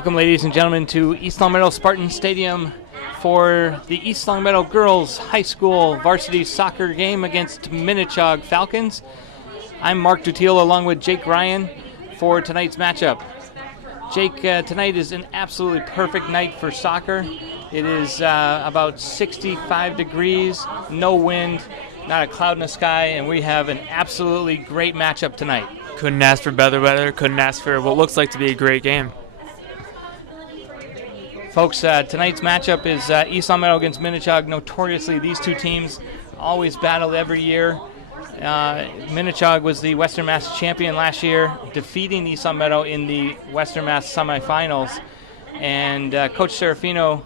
Welcome, ladies and gentlemen, to East Longmeadow Spartan Stadium for the East Longmeadow Girls High School varsity soccer game against Minnechaug Falcons. I'm Mark Dutiel along with Jake Ryan for tonight's matchup. Jake, tonight is an absolutely perfect night for soccer. It is about 65 degrees, no wind, not a cloud in the sky, and we have an absolutely great matchup tonight. Couldn't ask for better weather, couldn't ask for what looks like to be a great game. Folks, tonight's matchup is East Longmeadow against Minnechaug. Notoriously, these two teams always battle every year. Minnechaug was the Western Mass champion last year, defeating East Longmeadow in the Western Mass semifinals. And Coach Serafino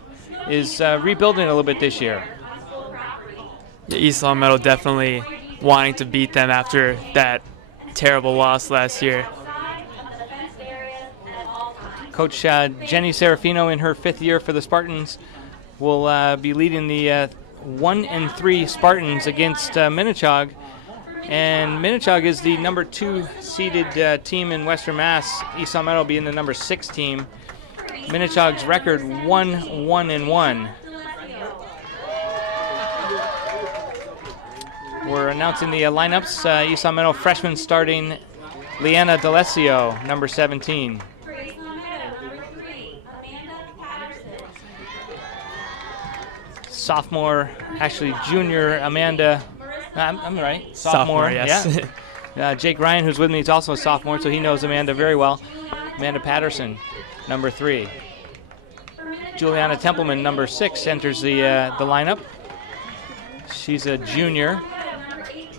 is rebuilding a little bit this year. Yeah, East Longmeadow definitely wanting to beat them after that terrible loss last year. Coach Jenny Serafino, in her 5th year for the Spartans, will be leading the 1-3 Spartans against Minnechaug. And Minnechaug is the number 2 seeded team in Western Mass. East Longmeadow being the number 6 team. Minnechaug's record 1-1-1. We're announcing the lineups. East Longmeadow freshman starting Leanna D'Alessio, number 17. Sophomore, actually junior, Amanda. I'm right. Sophomore, yes. Yeah. Jake Ryan, who's with me, is also a sophomore, so he knows Amanda very well. Amanda Patterson, number 3. Juliana Templeman, number 6, enters the lineup. She's a junior,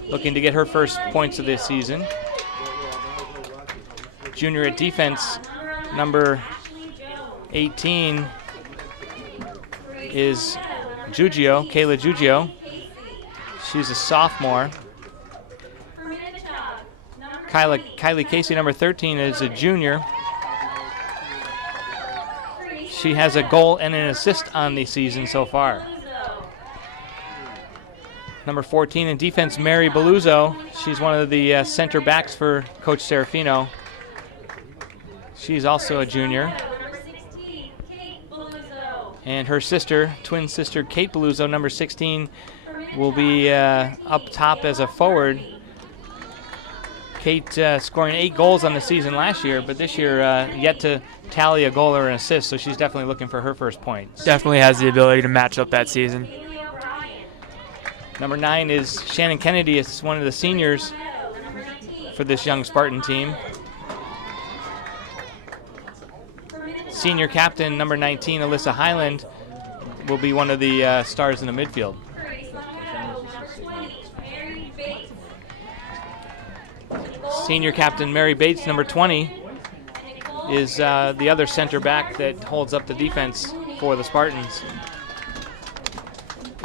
looking to get her first points of this season. Junior at defense, number 18, is Kayla Giugio. She's a sophomore. Kylie Casey, number 13, is a junior. She has a goal and an assist on the season so far. Number 14 in defense, Mary Beluzzo. She's one of the center backs for Coach Serafino. She's also a junior. And her sister, twin sister, Kate Beluzzo, number 16, will be up top as a forward. Kate scoring 8 goals on the season last year, but this year yet to tally a goal or an assist, so she's definitely looking for her first points. Definitely has the ability to match up that season. Number 9 is Shannon Kennedy. It's one of the seniors for this young Spartan team. Senior captain, number 19, Alyssa Highland, will be one of the stars in the midfield. Senior captain Mary Bates, number 20, is the other center back that holds up the defense for the Spartans.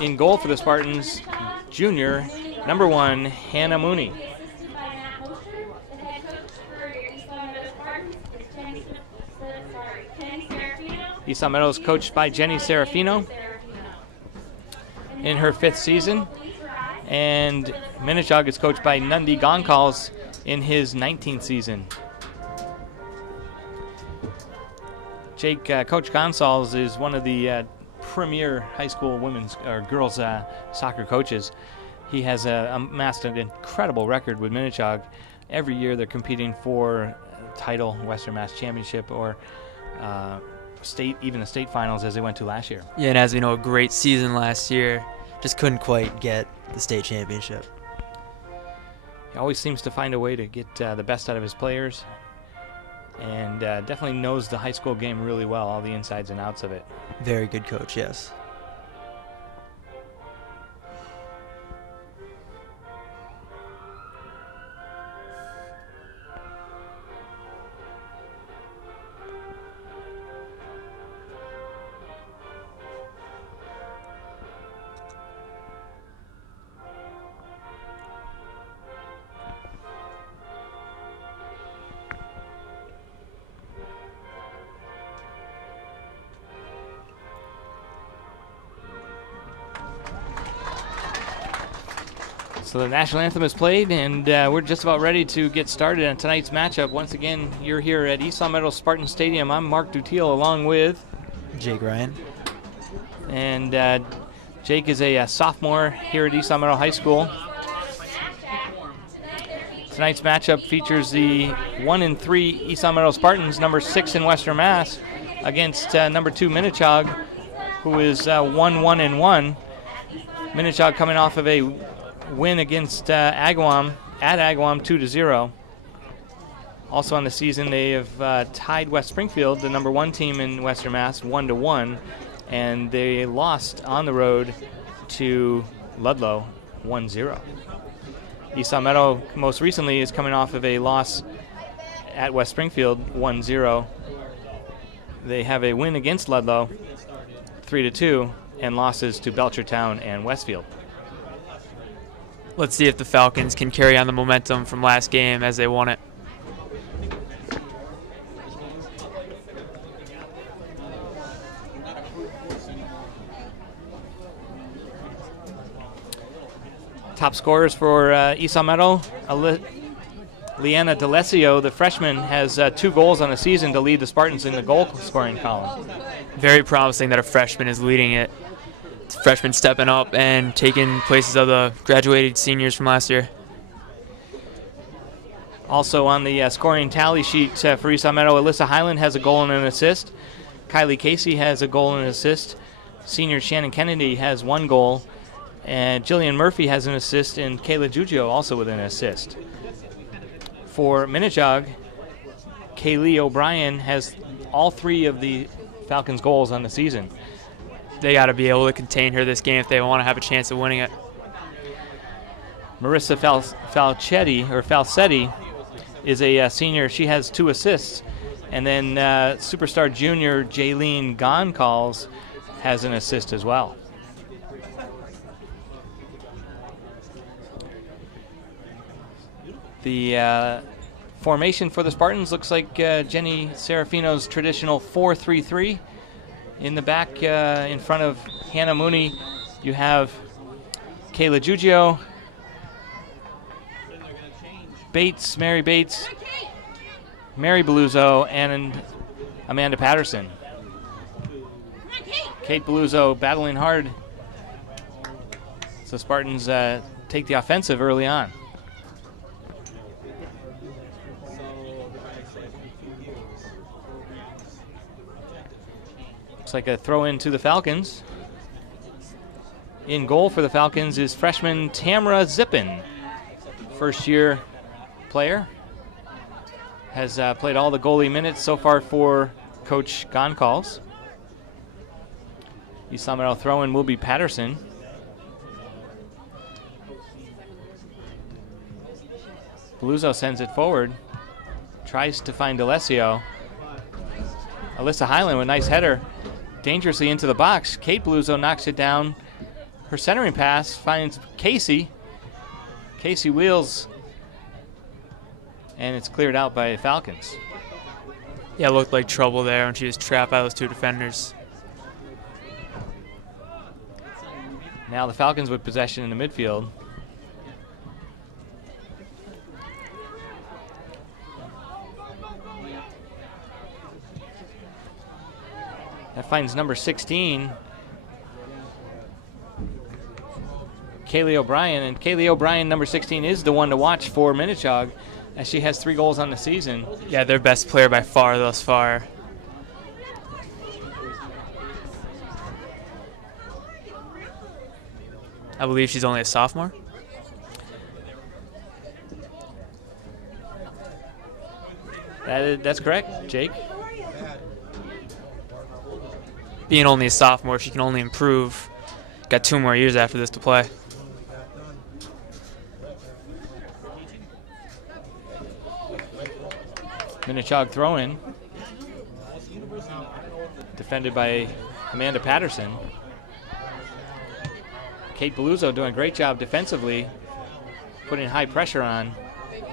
In goal for the Spartans, junior, number 1, Hannah Mooney. East Longmeadow is coached by Jenny Serafino in her 5th season, and Minnechaug is coached by Nundy Goncalves in his 19th season. Jake, Coach Gonsalves is one of the premier high school women's or girls soccer coaches. He has amassed an incredible record with Minnechaug. Every year they're competing for title, Western Mass Championship, or state, even the state finals as they went to last year. Yeah, and as we know, a great season last year. Just couldn't quite get the state championship. He always seems to find a way to get the best out of his players, and definitely knows the high school game really well, all the insides and outs of it. Very good coach, yes. So the national anthem is played, and we're just about ready to get started on tonight's matchup. Once again, you're here at East Long Meadow Spartan Stadium. I'm Mark Dutiel along with Jake Ryan. And Jake is a sophomore here at East Long Meadow High School. Tonight's matchup features the 1-3 East Long Meadow Spartans, number 6 in Western Mass, against number 2 Minnechaug, who is 1-1-1. Minnechaug coming off of a win against Agawam at Agawam 2-0. Also on the season, they have tied West Springfield, the number 1 team in Western Mass, 1-1, and they lost on the road to Ludlow 1-0. East Long Meadow most recently is coming off of a loss at West Springfield 1-0. They have a win against Ludlow 3-2 and losses to Belchertown and Westfield. Let's see if the Falcons can carry on the momentum from last game as they won it. Top scorers for East Long Meadow, Leanna D'Alessio, the freshman, has 2 goals on the season to lead the Spartans in the goal scoring column. Very promising that a freshman is leading it. Freshmen stepping up and taking places of the graduated seniors from last year. Also on the scoring tally sheet for East Long Meadow, Alyssa Highland has a goal and an assist. Kylie Casey has a goal and an assist. Senior Shannon Kennedy has 1 goal. And Jillian Murphy has an assist, and Kayla Giugio also with an assist. For Minnechaug, Kaylee O'Brien has all 3 of the Falcons' goals on the season. They got to be able to contain her this game if they want to have a chance of winning it. Marissa Falsetti is a senior. She has 2 assists. And then superstar junior Jaylene Goncalls has an assist as well. The formation for the Spartans looks like Jenny Serafino's traditional 4-3-3. In the back, in front of Hannah Mooney, you have Kayla Giugio, Mary Bates, Mary Beluzzo, and Amanda Patterson. Kate Beluzzo battling hard. So Spartans take the offensive early on. Looks like a throw in to the Falcons. In goal for the Falcons is freshman Tamara Zippin. First year player. Has played all the goalie minutes so far for Coach Goncalls. East Long Meadow throw in will be Patterson. Beluzzo sends it forward. Tries to find D'Alessio. Alyssa Highland with a nice header. Dangerously into the box. Kate Beluzzo knocks it down. Her centering pass finds Casey. Casey wheels, and it's cleared out by Falcons. Yeah, it looked like trouble there when she was trapped by those 2 defenders. Now the Falcons with possession in the midfield. That finds number 16, Kaylee O'Brien. And Kaylee O'Brien, number 16, is the one to watch for Minnechaug, as she has 3 goals on the season. Yeah, their best player by far thus far. I believe she's only a sophomore. That's correct, Jake. Being only a sophomore, she can only improve. Got 2 more years after this to play. Minnechaug throw-in. Defended by Amanda Patterson. Kate Beluzzo doing a great job defensively, putting high pressure on.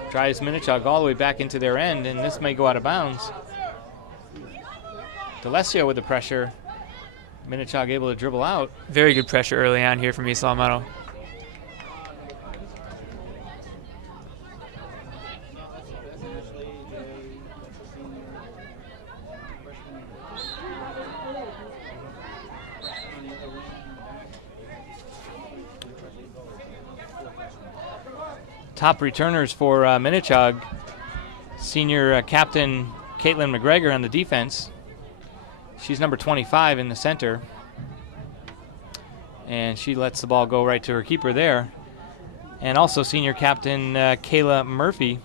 Drives Minnechaug all the way back into their end, and this may go out of bounds. D'Alessio with the pressure. Minnechaug able to dribble out. Very good pressure early on here from East Long Meadow. top returners for Minnechaug. Senior captain Caitlin McGregor on the defense. She's number 25 in the center. And she lets the ball go right to her keeper there. And also senior captain Kayla Murphy,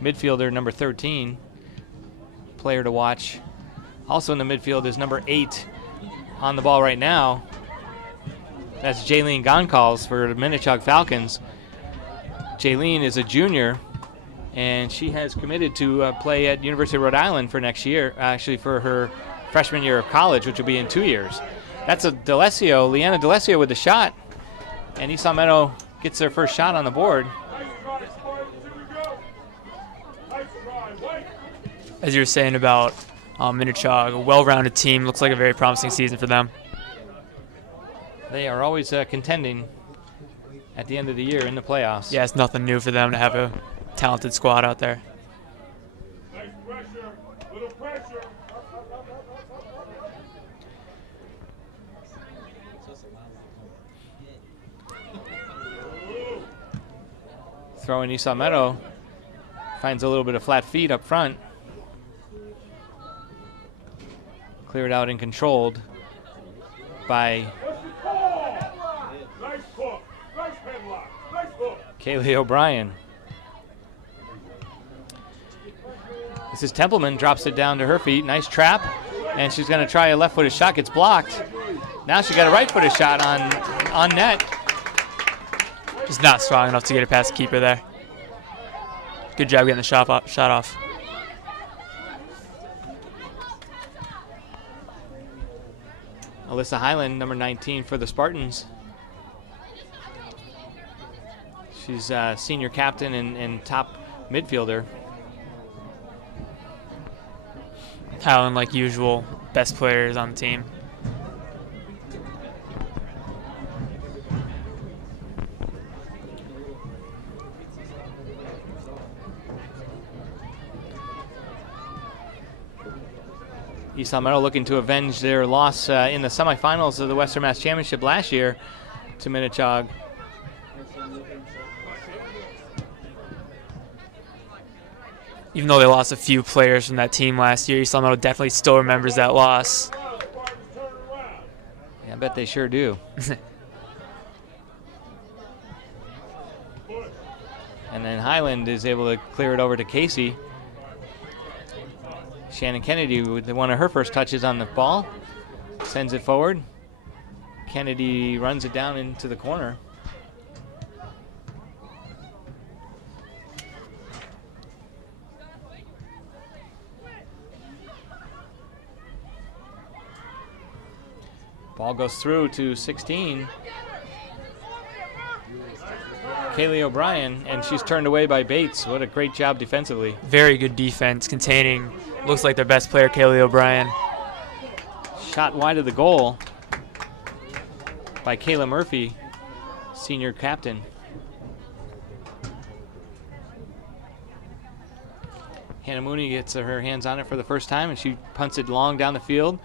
midfielder number 13, player to watch. Also in the midfield is number 8 on the ball right now. That's Jaylene Goncalves for the Minnechaug Falcons. Jaylene is a junior, and she has committed to play at University of Rhode Island for next year, actually for her freshman year of college, which will be in 2 years. That's a Leanna D'Alessio with the shot, and East Long Meadow gets their first shot on the board. As you were saying about Minnechaug, a well-rounded team, looks like a very promising season for them. They are always contending at the end of the year in the playoffs. Yeah, it's nothing new for them to have a talented squad out there. Throwing East Long Meadow finds a little bit of flat feet up front. Cleared out and controlled by Kaylee O'Brien. This is Templeman, drops it down to her feet. Nice trap, and she's going to try a left-footed shot. Gets blocked. Now she got a right-footed shot on net. Just not strong enough to get it past the keeper there. Good job getting the shot off. Alyssa Highland, number 19 for the Spartans. She's senior captain and top midfielder. Highland, like usual, best players on the team. East Long Meadow looking to avenge their loss in the semifinals of the Western Mass Championship last year to Minnechaug. Even though they lost a few players from that team last year, East Long Meadow definitely still remembers that loss. Yeah, I bet they sure do. And then Highland is able to clear it over to Casey. Shannon Kennedy with one of her first touches on the ball. Sends it forward. Kennedy runs it down into the corner. Ball goes through to 16. Kaylee O'Brien, and she's turned away by Bates. What a great job defensively. Very good defense, containing, looks like their best player, Kaylee O'Brien. Shot wide of the goal by Kayla Murphy, senior captain. Hannah Mooney gets her hands on it for the first time, and she punts it long down the field.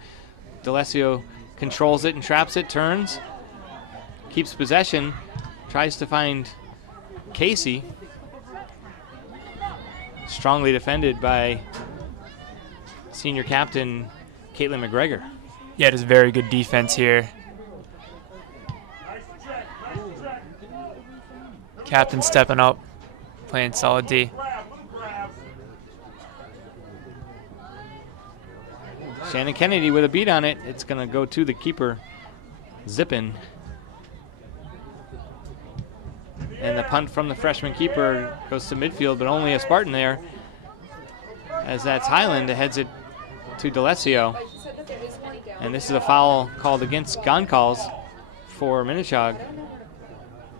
D'Alessio controls it and traps it, turns, keeps possession, tries to find Casey. Strongly defended by senior captain Caitlin McGregor. Yeah, it is very good defense here. Captain stepping up, playing solid D. Shannon Kennedy with a beat on it. It's going to go to the keeper, Zippin. And the punt from the freshman keeper goes to midfield, but only a Spartan there, as that's Highland that heads it to D'Alessio. And this is a foul called against Goncalves for Minnechaug.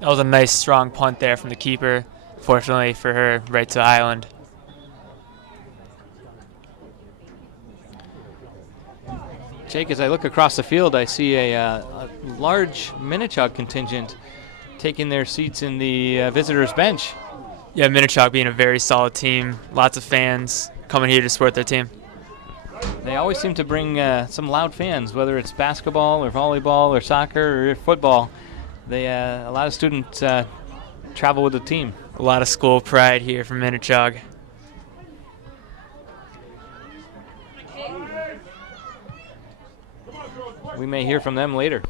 That was a nice, strong punt there from the keeper. Fortunately for her, right to Highland. Jake, as I look across the field, I see a large Minnechaug contingent taking their seats in the visitors' bench. Yeah, Minnechaug being a very solid team. Lots of fans coming here to support their team. They always seem to bring some loud fans, whether it's basketball or volleyball or soccer or football. They a lot of students travel with the team. A lot of school pride here from Minnechaug. We may hear from them later.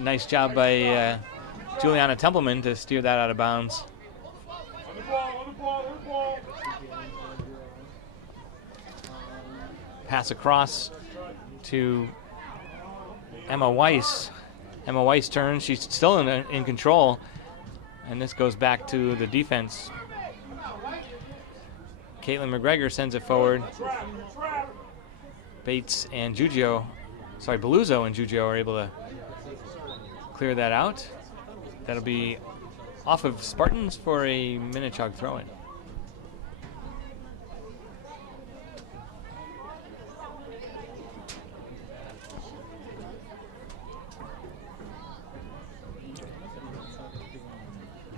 Nice job by Juliana Templeman to steer that out of bounds. Pass across to Emma Weiss. Emma Weiss turns. She's still in control. And this goes back to the defense. Caitlin McGregor sends it forward. Bates and Beluzzo and Giugio are able to clear that out. That'll be off of Spartans for a Minnechaug throw-in.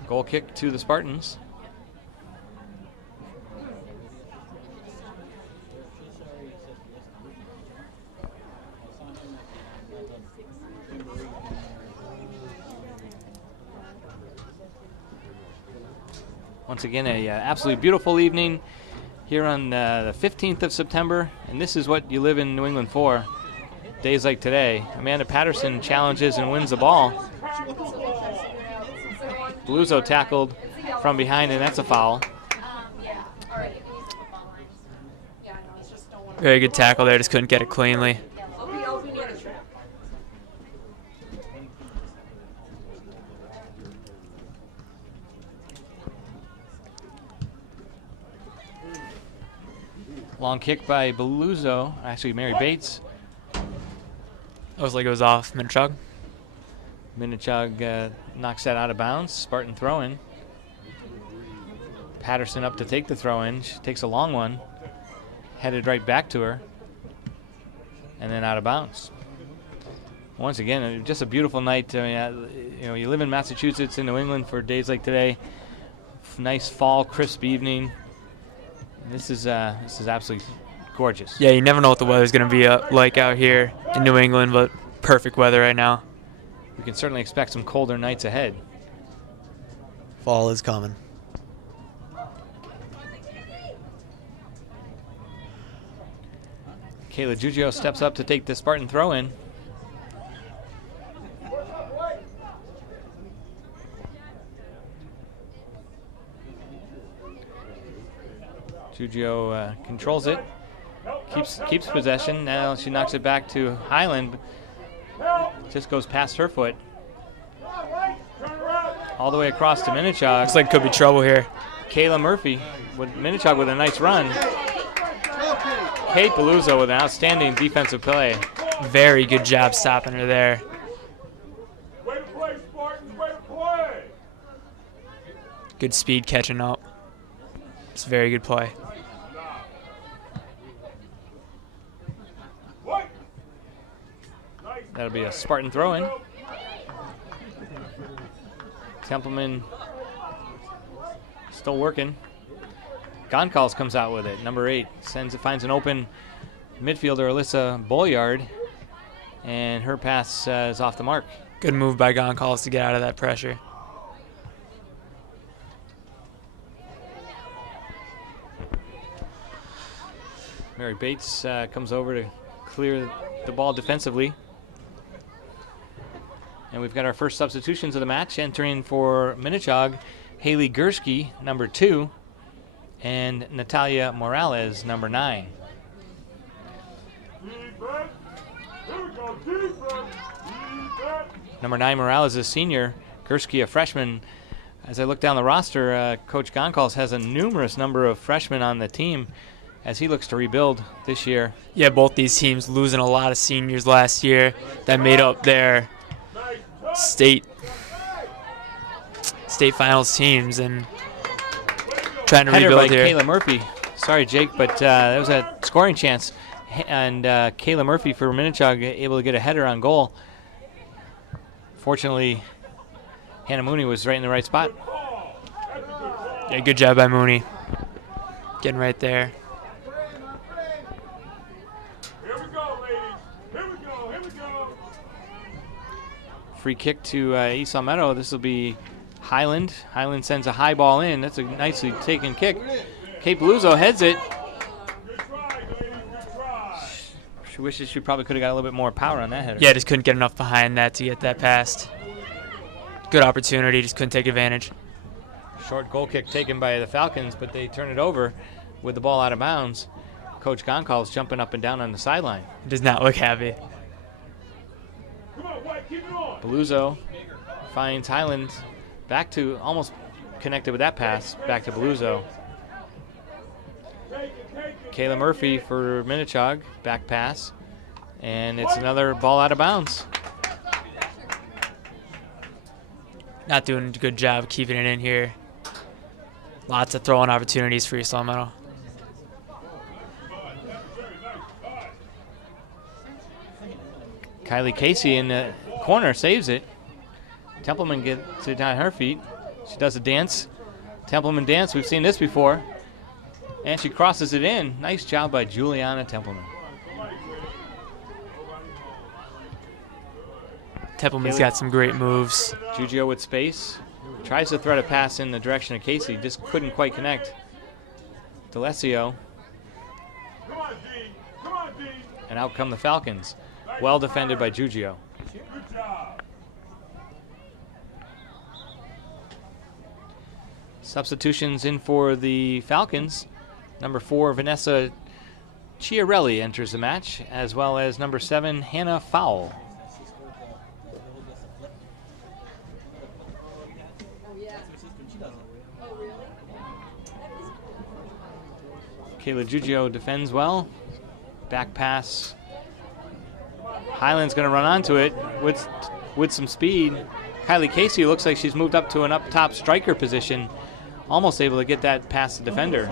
Goal kick to the Spartans. Once again, a absolutely beautiful evening here on the 15th of September, and this is what you live in New England for. Days like today. Amanda Patterson challenges and wins the ball. Beluzzo tackled from behind, and that's a foul. Very good tackle there, just couldn't get it cleanly. Long kick by Beluzzo, actually Mary Bates. Looks like it was off Minnechaug. Minnechaug knocks that out of bounds. Spartan throw-in. Patterson up to take the throw-in. She takes a long one. Headed right back to her. And then out of bounds. Once again, just a beautiful night. I mean, you live in Massachusetts, in New England for days like today. Nice fall, crisp evening. This is absolutely gorgeous. Yeah, you never know what the weather's going to be like out here in New England, but perfect weather right now. We can certainly expect some colder nights ahead. Fall is coming. Kayla Giugio steps up to take the Spartan throw-in. Giugio controls it, keeps possession. Now she knocks it back to Highland. Just goes past her foot. All the way across to Minnechaug. Looks like could be trouble here. Kayla Murphy with Minnechaug with a nice run. Kate Beluzzo with an outstanding defensive play. Very good job stopping her there. Good speed catching up. It's a very good play. That'll be a Spartan throw-in. Templeman still working. Goncalves comes out with it. Number 8 finds an open midfielder, Alyssa Bolyard, and her pass is off the mark. Good move by Goncalves to get out of that pressure. Mary Bates comes over to clear the ball defensively. And we've got our first substitutions of the match. Entering for Minnechaug, Haley Gursky, number 2, and Natalia Morales, number 9. Number 9, Morales is a senior. Gursky, a freshman. As I look down the roster, Coach Goncalves has a numerous number of freshmen on the team as he looks to rebuild this year. Yeah, both these teams losing a lot of seniors last year that made up their state finals teams and trying to rebuild here. Kayla Murphy. Sorry, Jake, but that was a scoring chance. And Kayla Murphy for Minnechaug able to get a header on goal. Fortunately, Hannah Mooney was right in the right spot. Yeah, good job by Mooney. Getting right there. Free kick to East Long Meadow. This will be Highland. Highland sends a high ball in. That's a nicely taken kick. Kate Beluzzo heads it. She wishes she probably could have got a little bit more power on that header. Yeah, just couldn't get enough behind that to get that past. Good opportunity, just couldn't take advantage. Short goal kick taken by the Falcons, but they turn it over with the ball out of bounds. Coach Goncalves jumping up and down on the sideline. Does not look happy. Beluzzo finds Highland back to almost connected with that pass, back to Beluzzo. Kayla Murphy for Minnechaug, back pass, and it's another ball out of bounds. Not doing a good job keeping it in here. Lots of throwing opportunities for East Long Meadow. Kylie Casey in the corner saves it. Templeman gets it on her feet. She does a dance. Templeman dance, we've seen this before. And she crosses it in. Nice job by Juliana Templeman. Templeman's got some great moves. Giugio with space. Tries to thread a pass in the direction of Casey. Just couldn't quite connect. D'Alessio. And out come the Falcons. Well defended by Giugio. Substitutions in for the Falcons. Number 4, Vanessa Chiarelli enters the match, as well as number 7, Hannah Fowle. Kayla Giugio defends well. Back pass. Highland's going to run onto it with some speed. Kylie Casey looks like she's moved up to an up-top striker position. Almost able to get that past the defender.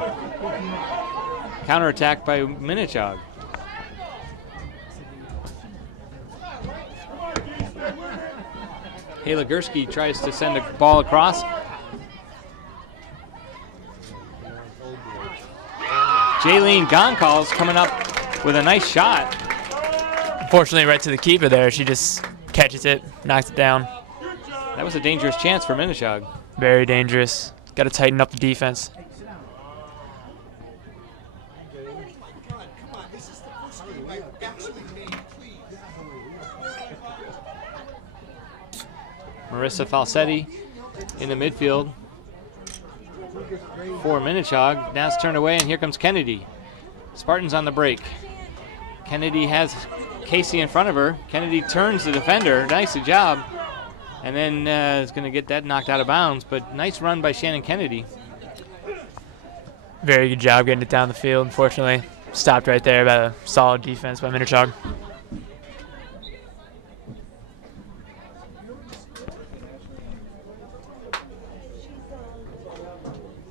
Counterattack by Minnechaug. Hayla Gursky tries to send a ball across. Jaylene Goncalves coming up with a nice shot. Unfortunately, right to the keeper there. She just catches it, knocks it down. That was a dangerous chance for Minnechaug. Very dangerous. Got to tighten up the defense. Marissa Falsetti in the midfield for Minnechaug. Now it's turned away, and here comes Kennedy. Spartans on the break. Kennedy has Casey in front of her. Kennedy turns the defender. Nice job. And then is going to get that knocked out of bounds. But nice run by Shannon Kennedy. Very good job getting it down the field. Unfortunately, stopped right there by a solid defense by Minnechaug.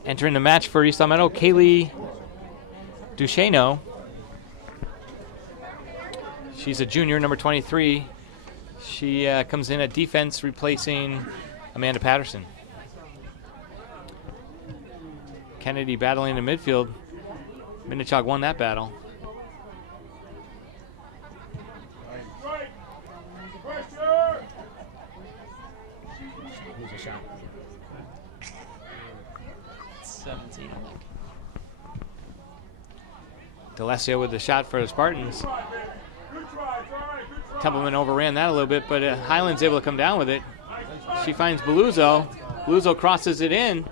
Entering the match for East Long Meadow, Kaylee Duchesneau. She's a junior, number 23. She comes in at defense, replacing Amanda Patterson. Kennedy battling in the midfield. Minnechaug won that battle. Who's a shot? 17, I think. D'Alessio with the shot for the Spartans. Templeman overran that a little bit, but Highland's able to come down with it. She finds Beluzzo. Beluzzo crosses it in.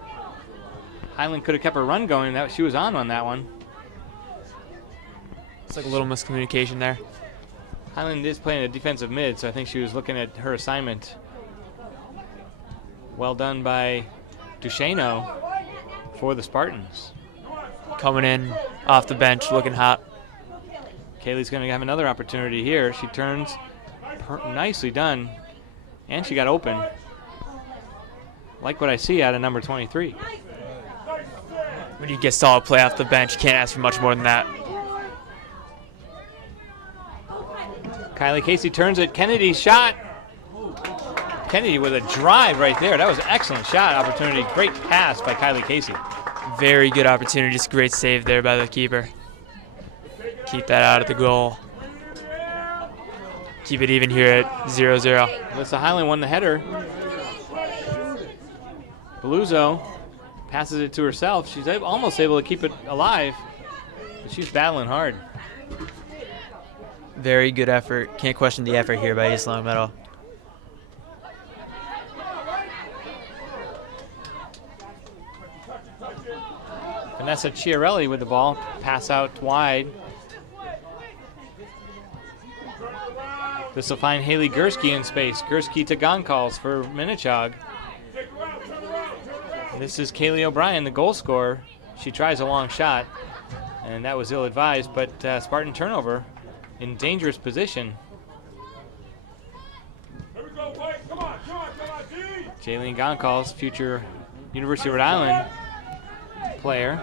Highland could have kept her run going. She was on that one. It's like a little miscommunication there. Highland is playing a defensive mid, so I think she was looking at her assignment. Well done by Duchesneau for the Spartans. Coming in off the bench, looking hot. Kaylee's going to have another opportunity here. She turns. Nicely done. And she got open. Like what I see out of number 23. When you get solid play off the bench, you can't ask for much more than that. Kylie Casey turns it. Kennedy's shot. Kennedy with a drive right there. That was an excellent shot opportunity. Great pass by Kylie Casey. Very good opportunity. Just great save there by the keeper. Keep that out of the goal. keep it even here at 0-0. Alyssa Highland won the header. Beluso passes it to herself. She's almost able to keep it alive, but she's battling hard. Very good effort. Can't question the effort here by East Longmeadow. Vanessa Chiarelli with the ball. Pass out wide. This will find Haley Gursky in space. Gursky to Goncalves for Minnechaug. This is Kaylee O'Brien, the goal scorer. She tries a long shot, and that was ill-advised, but Spartan turnover in dangerous position. Jaylene Goncalves, future University of Rhode Island player.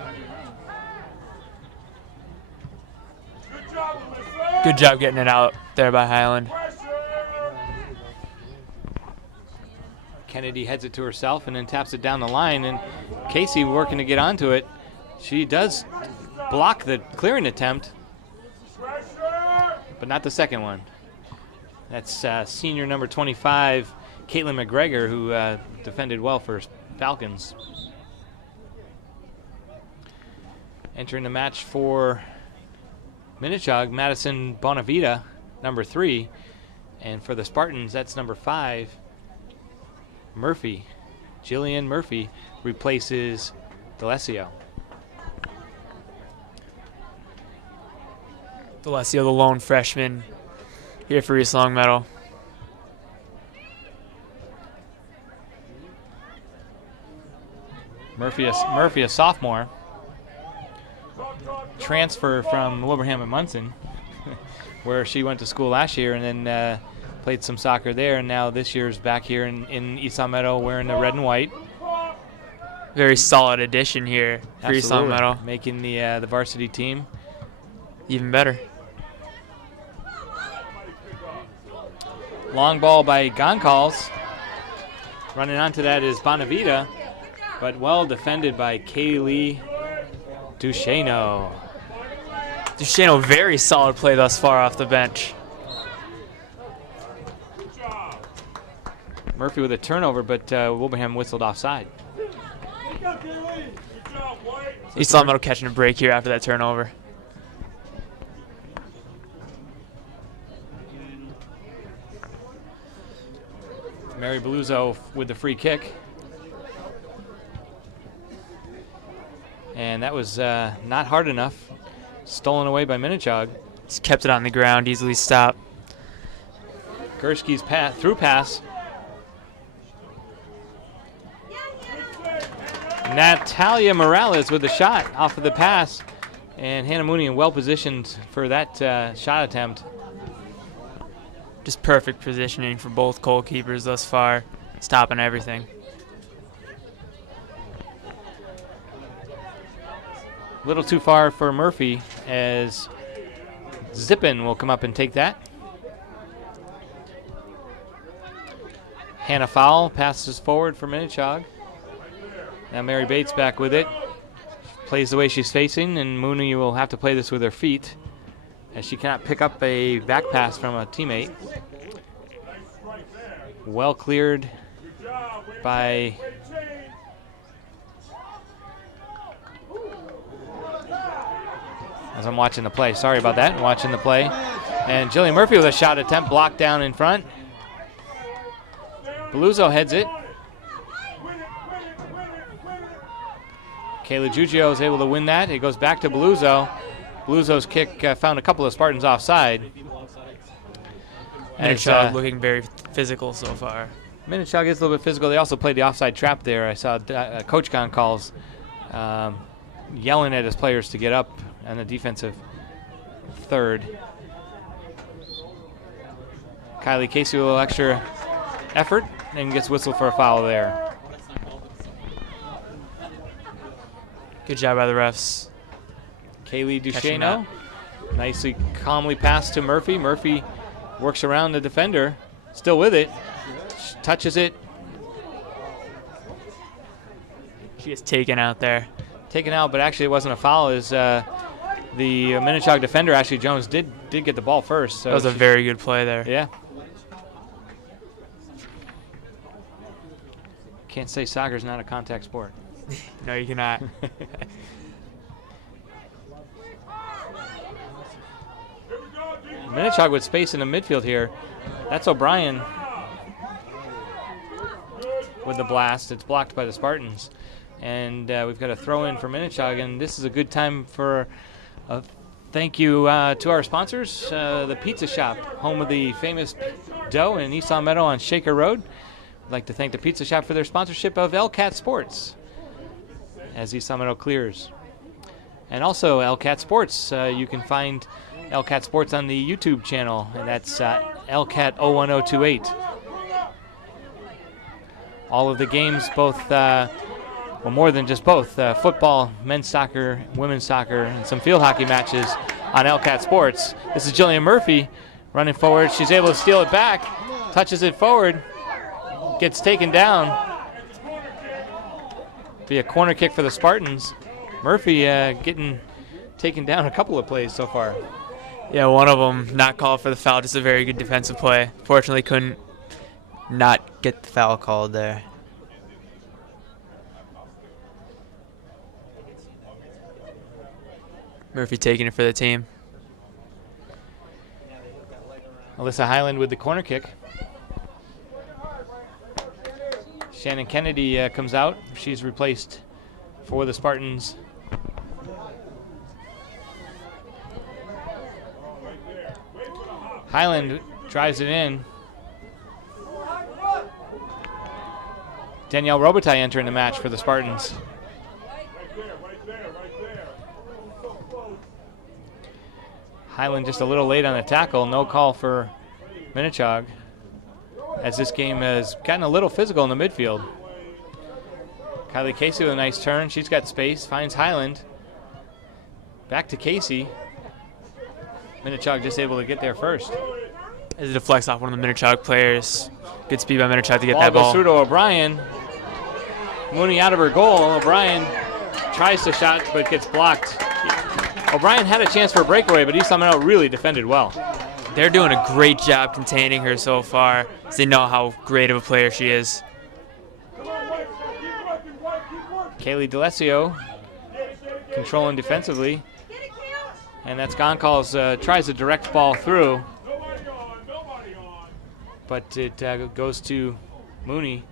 Good job getting it out there by Highland. Kennedy heads it to herself and then taps it down the line, and Casey working to get onto it. She does block the clearing attempt, but not the second one. That's senior number 25, Caitlin McGregor, who defended well for Falcons. Entering the match for Minnechaug, Madison Bonavita, number 3. And for the Spartans, that's number 5, Murphy. Jillian Murphy replaces D'Alessio. D'Alessio, the lone freshman, here for East Longmeadow. Murphy, a sophomore. Transfer from Wilbraham and Munson, where she went to school last year and then played some soccer there, and now this year's back here in East Longmeadow wearing the red and white. Very solid addition here for East Longmeadow. Making the varsity team even better. Long ball by Goncalves. Running onto that is Bonavita, but well defended by Kaylee Duchesneau. Duchesneau, very solid play thus far off the bench. Murphy with a turnover, but Wilbraham whistled offside. East Longmeadow catching a break here after that turnover. Mary Beluso with the free kick. And that was not hard enough. Stolen away by Minnechaug. Just kept it on the ground, easily stopped. Gursky's through pass. Natalia Morales with the shot off of the pass. And Hannah Mooney well positioned for that shot attempt. Just perfect positioning for both goalkeepers thus far, stopping everything. A little too far for Murphy as Zippin will come up and take that. Hannah Fowle passes forward for Minnechaug. Now Mary Bates back with it. Plays the way she's facing, and Mooney will have to play this with her feet as she cannot pick up a back pass from a teammate. Well cleared by as I'm watching the play. Sorry about that. Watching the play. And Jillian Murphy with a shot attempt blocked down in front. Beluso heads it. Kayla Giugio is able to win that. It goes back to Beluso. Beluso's kick found a couple of Spartans offside. Minnechaug looking very physical so far. Minnechaug is a little bit physical. They also played the offside trap there. I saw Coach Goncalves yelling at his players to get up on the defensive third. Kylie Casey with a little extra effort and gets whistled for a foul there. Good job by the refs. Kaylee Duchesneau nicely, calmly passed to Murphy. Murphy works around the defender, still with it, touches it. She gets taken out there. Taken out, but actually it wasn't a foul as The Minnechaug defender, Ashley Jones, did get the ball first. So that was a very good play there. Yeah. Can't say soccer's not a contact sport. No, you cannot. Minnechaug with space in the midfield here. That's O'Brien with the blast. It's blocked by the Spartans. And we've got a throw in for Minnechaug, and this is a good time for a thank you to our sponsors, the Pizza Shop, home of the famous dough in East Long Meadow on Shaker Road. I'd like to thank the Pizza Shop for their sponsorship of LCAT Sports as East Long Meadow clears. And also LCAT Sports, you can find LCAT Sports on the YouTube channel, and that's LCAT 01028. All of the games, both, well, more than just both, football, men's soccer, women's soccer, and some field hockey matches on LCAT Sports. This is Jillian Murphy running forward. She's able to steal it back, touches it forward, gets taken down. Be a corner kick for the Spartans. Murphy getting taken down a couple of plays so far. Yeah, one of them not called for the foul, just a very good defensive play. Fortunately, couldn't Not get the foul called there. Murphy taking it for the team. Alyssa Highland with the corner kick. Shannon Kennedy comes out. She's replaced for the Spartans. Highland drives it in. Danielle Robitaille entering the match for the Spartans. Highland just a little late on the tackle. No call for Minnechaug, as this game has gotten a little physical in the midfield. Kylie Casey with a nice turn. She's got space, finds Highland. Back to Casey. Minnechaug just able to get there first. As it deflects off one of the Minnechaug players. Good speed by Minnechaug to get Ball that ball. goes through to O'Brien. Mooney out of her goal. O'Brien tries to shot but gets blocked. O'Brien had a chance for a breakaway, but East Long Meadow really defended well. They're doing a great job containing her so far, as they know how great of a player she is. Kaylee D'Alessio controlling defensively. And that's Goncalves tries to direct ball through. But it goes to Mooney.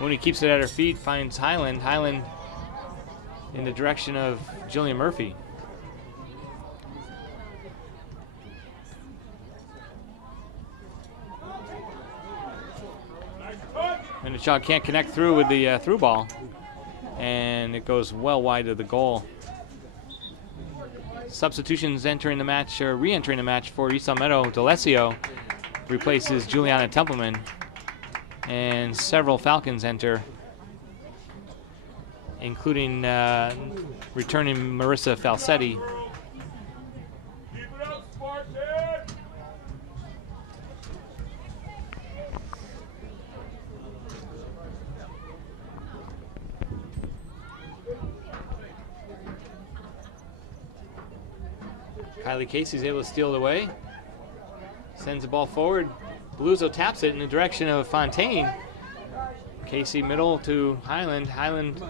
Mooney keeps it at her feet, finds Highland. Highland in the direction of Jillian Murphy. Minnechaug can't connect through with the through ball. And it goes well wide of the goal. Substitutions entering the match, or re-entering the match for East Long Meadow. D'Alessio replaces Juliana Templeman. And several Falcons enter, including returning Marissa Falsetti. Kylie Casey's able to steal it away. Sends the ball forward. Beluzzo taps it in the direction of Fontaine. Casey middle to Highland. Highland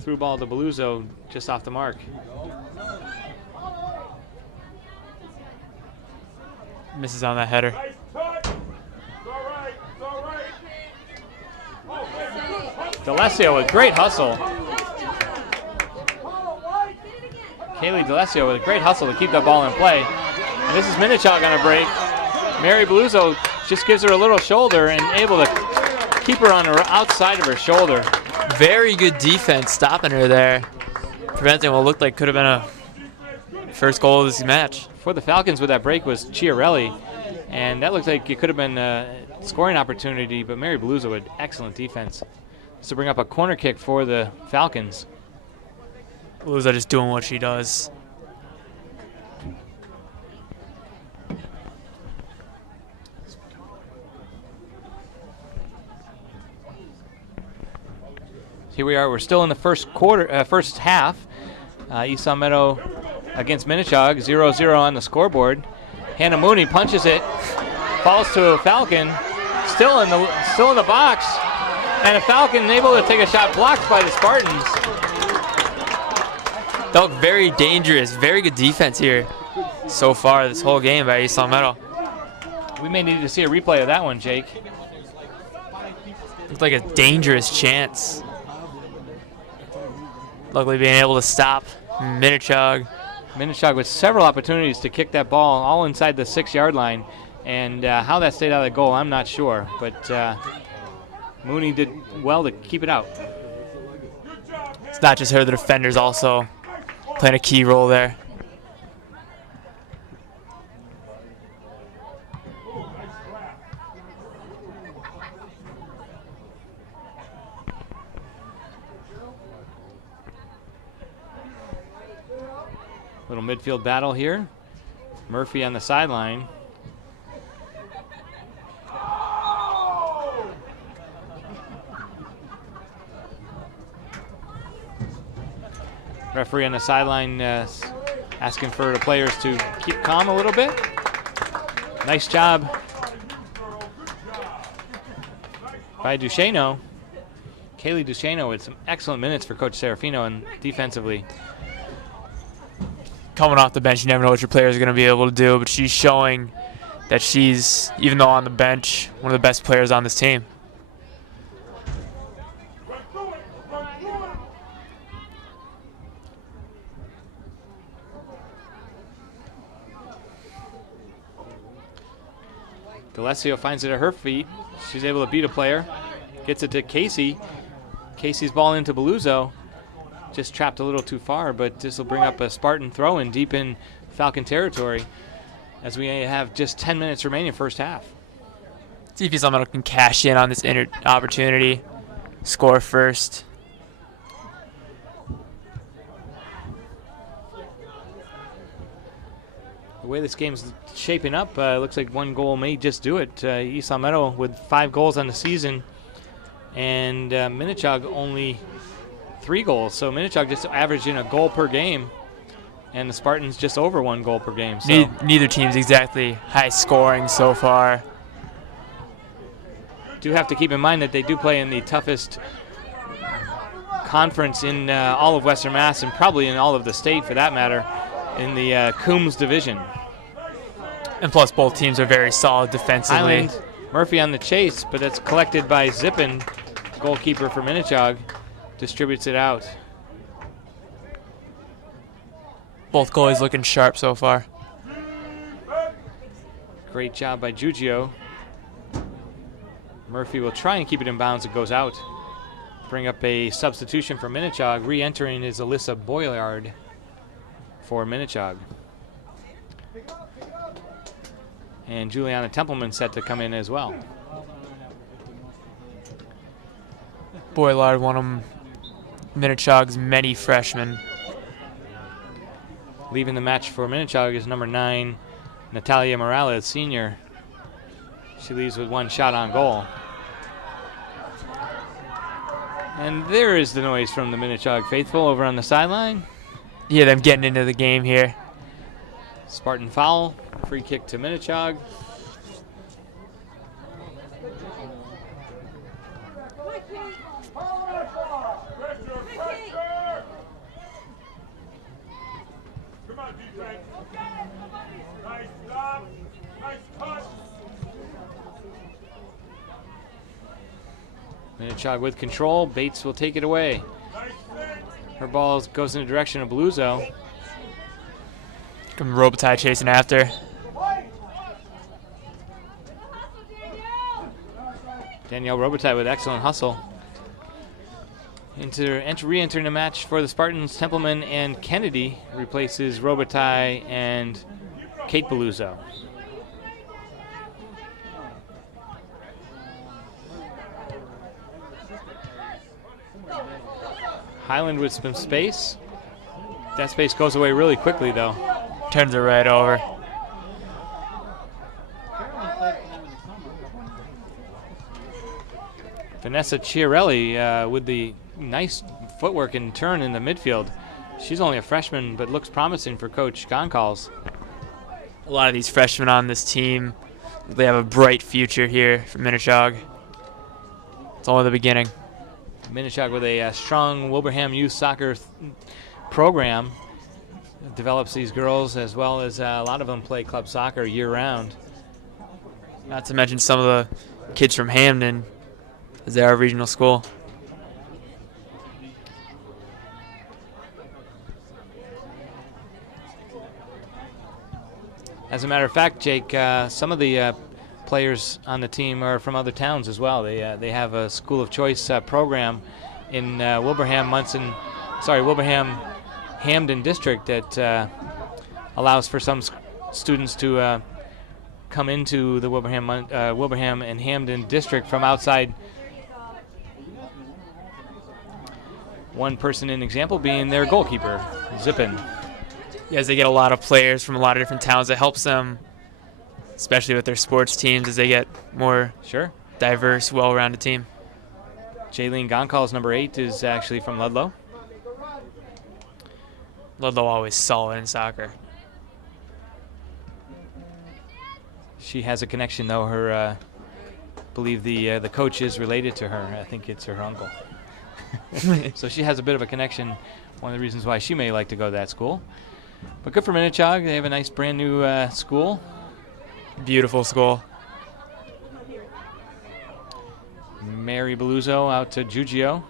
through ball to Beluzzo just off the mark. Misses on that header. D'Alessio with great hustle. Kaylee D'Alessio with a great hustle to keep that ball in play. And this is Minnechaug on a break. Mary Beluzzo just gives her a little shoulder and able to keep her on her outside of her shoulder. Very good defense stopping her there, preventing what looked like could have been a first goal of this match. For the Falcons with that break was Chiarelli, and that looked like it could have been a scoring opportunity, but Mary Beluzzo with excellent defense. So bring up a corner kick for the Falcons. Beluzzo just doing what she does. Here we are. We're still in the first quarter, first half. East Long Meadow against Minnechaug. 0-0 on the scoreboard. Hannah Mooney punches it, falls to a Falcon, still in the box, and a Falcon able to take a shot blocked by the Spartans. That looked very dangerous. Very good defense here so far this whole game by East Long Meadow. We may need to see a replay of that one, Jake. Looked like a dangerous chance. Luckily being able to stop Minnechaug. Minnechaug with several opportunities to kick that ball all inside the 6-yard line, and how that stayed out of the goal, I'm not sure, but Mooney did well to keep it out. It's not just her, the defender's also playing a key role there. Little midfield battle here. Murphy on the sideline. Referee on the sideline asking for the players to keep calm a little bit. Nice job by Duchesneau. Kaylee Duchesneau with some excellent minutes for Coach Serafino and defensively. Coming off the bench, you never know what your players are going to be able to do, but she's showing that she's, even though on the bench, one of the best players on this team. D'Alessio finds it at her feet. She's able to beat a player. Gets it to Casey. Casey's ball into Beluzzo. Just trapped a little too far, but this will bring up a Spartan throw-in deep in Falcon territory as we have just 10 minutes remaining first half. See if someone can cash in on this opportunity, score first. The way this game's shaping up, looks like one goal may just do it. East Long Meadow with 5 goals on the season, and Minnechaug only 3 goals. So Minnechaug just averaging a goal per game, and the Spartans just over 1 goal per game. So neither team's exactly high scoring so far. Do have to keep in mind that they do play in the toughest conference in all of Western Mass, and probably in all of the state for that matter, in the Coombs division. And plus both teams are very solid defensively. Highland, Murphy on the chase, but it's collected by Zippin, goalkeeper for Minnechaug. Distributes it out. Both goalies looking sharp so far. Great job by Giugio. Murphy will try and keep it in bounds. It goes out. Bring up a substitution for Minnechaug. Re-entering is Alyssa Boyard for Minnechaug. And Juliana Templeman set to come in as well. Boylard, one of Minnechaug's many freshmen. Leaving the match for Minnechaug is number 9, Natalia Morales, senior. She leaves with 1 shot on goal. And there is the noise from the Minnechaug faithful over on the sideline. Yeah, them getting into the game here. Spartan foul, free kick to Minnechaug. Minnechaug with control. Bates will take it away. Her ball goes in the direction of Beluzzo. Come Robitaille chasing after. Danielle Robitaille with excellent hustle. Re-entering the match for the Spartans, Templeman and Kennedy replaces Robitaille and Kate Beluzzo. Highland with some space. That space goes away really quickly, though. Turns it right over. Vanessa Chiarelli with the nice footwork and turn in the midfield. She's only a freshman, but looks promising for Coach Goncalves. A lot of these freshmen on this team, they have a bright future here for Minnechaug. It's only the beginning. Minnechaug with a strong Wilbraham youth soccer program develops these girls, as well as a lot of them play club soccer year-round. Not to mention some of the kids from Hamden, as they are a regional school. As a matter of fact, Jake, some of the players on the team are from other towns as well. They have a school of choice program in Wilbraham Hamden district that allows for some students to come into the Wilbraham and Hamden district from outside. One person in example being their goalkeeper, Zippin. As they get a lot of players from a lot of different towns, it helps them, especially with their sports teams, as they get more diverse, well-rounded team. Jaylene Goncalves, number 8, is actually from Ludlow. Ludlow always solid in soccer. She has a connection, though. I believe the coach is related to her. I think it's her uncle. So she has a bit of a connection. One of the reasons why she may like to go to that school. But good for Minnechaug. They have a nice brand new school. Beautiful school. Mary Beluzzo out to Giugio.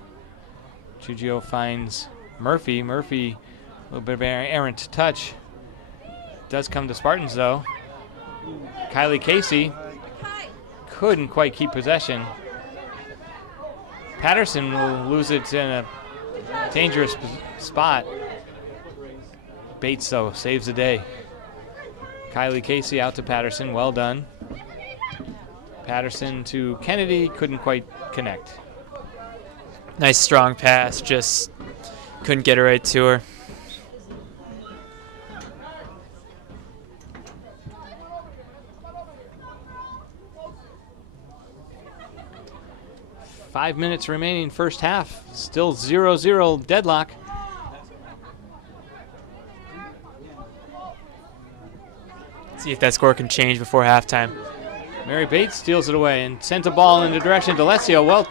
Giugio finds Murphy. Murphy, a little bit of an errant touch. Does come to Spartans, though. Kylie Casey couldn't quite keep possession. Patterson will lose it in a dangerous spot. Bates, though, saves the day. Kylie Casey out to Patterson. Well done. Patterson to Kennedy. Couldn't quite connect. Nice strong pass. Just couldn't get it right to her. Five minutes remaining first half. Still 0-0 deadlock. See if that score can change before halftime. Mary Bates steals it away and sends a ball in the direction of D'Alessio. Well,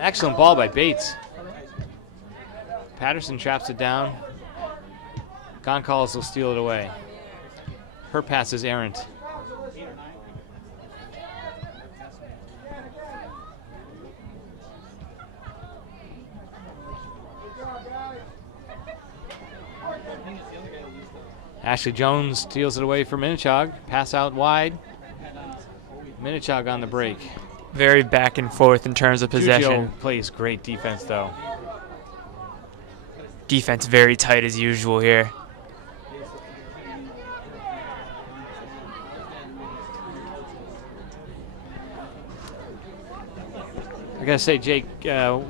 excellent ball by Bates. Patterson traps it down. Goncalves will steal it away. Her pass is errant. Ashley Jones steals it away for Minnechaug. Pass out wide. Minnechaug on the break. Very back and forth in terms of possession. Giugio plays great defense, though. Defense very tight as usual here. I gotta say, Jake,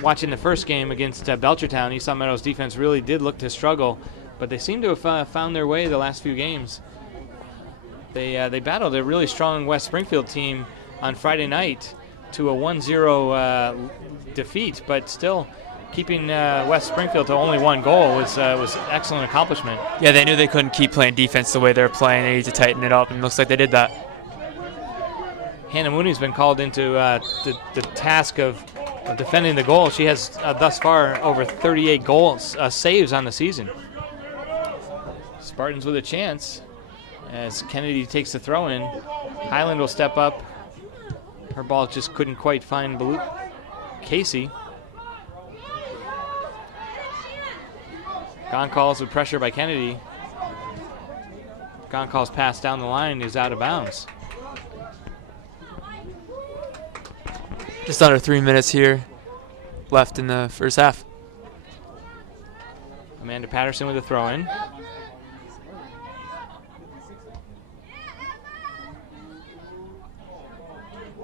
watching the first game against Belchertown, East Long Meadow's defense really did look to struggle, but they seem to have found their way the last few games. They battled a really strong West Springfield team on Friday night to a 1-0 defeat, but still keeping West Springfield to only one goal was excellent accomplishment. Yeah, they knew they couldn't keep playing defense the way they were playing. They needed to tighten it up, and it looks like they did that. Hannah Mooney's been called into the task of defending the goal. She has thus far over 38 saves on the season. Spartans with a chance as Kennedy takes the throw in. Highland will step up. Her ball just couldn't quite find Casey. Goncalves with pressure by Kennedy. Goncalves pass down the line is out of bounds. Just under 3 minutes here left in the first half. Amanda Patterson with a throw in.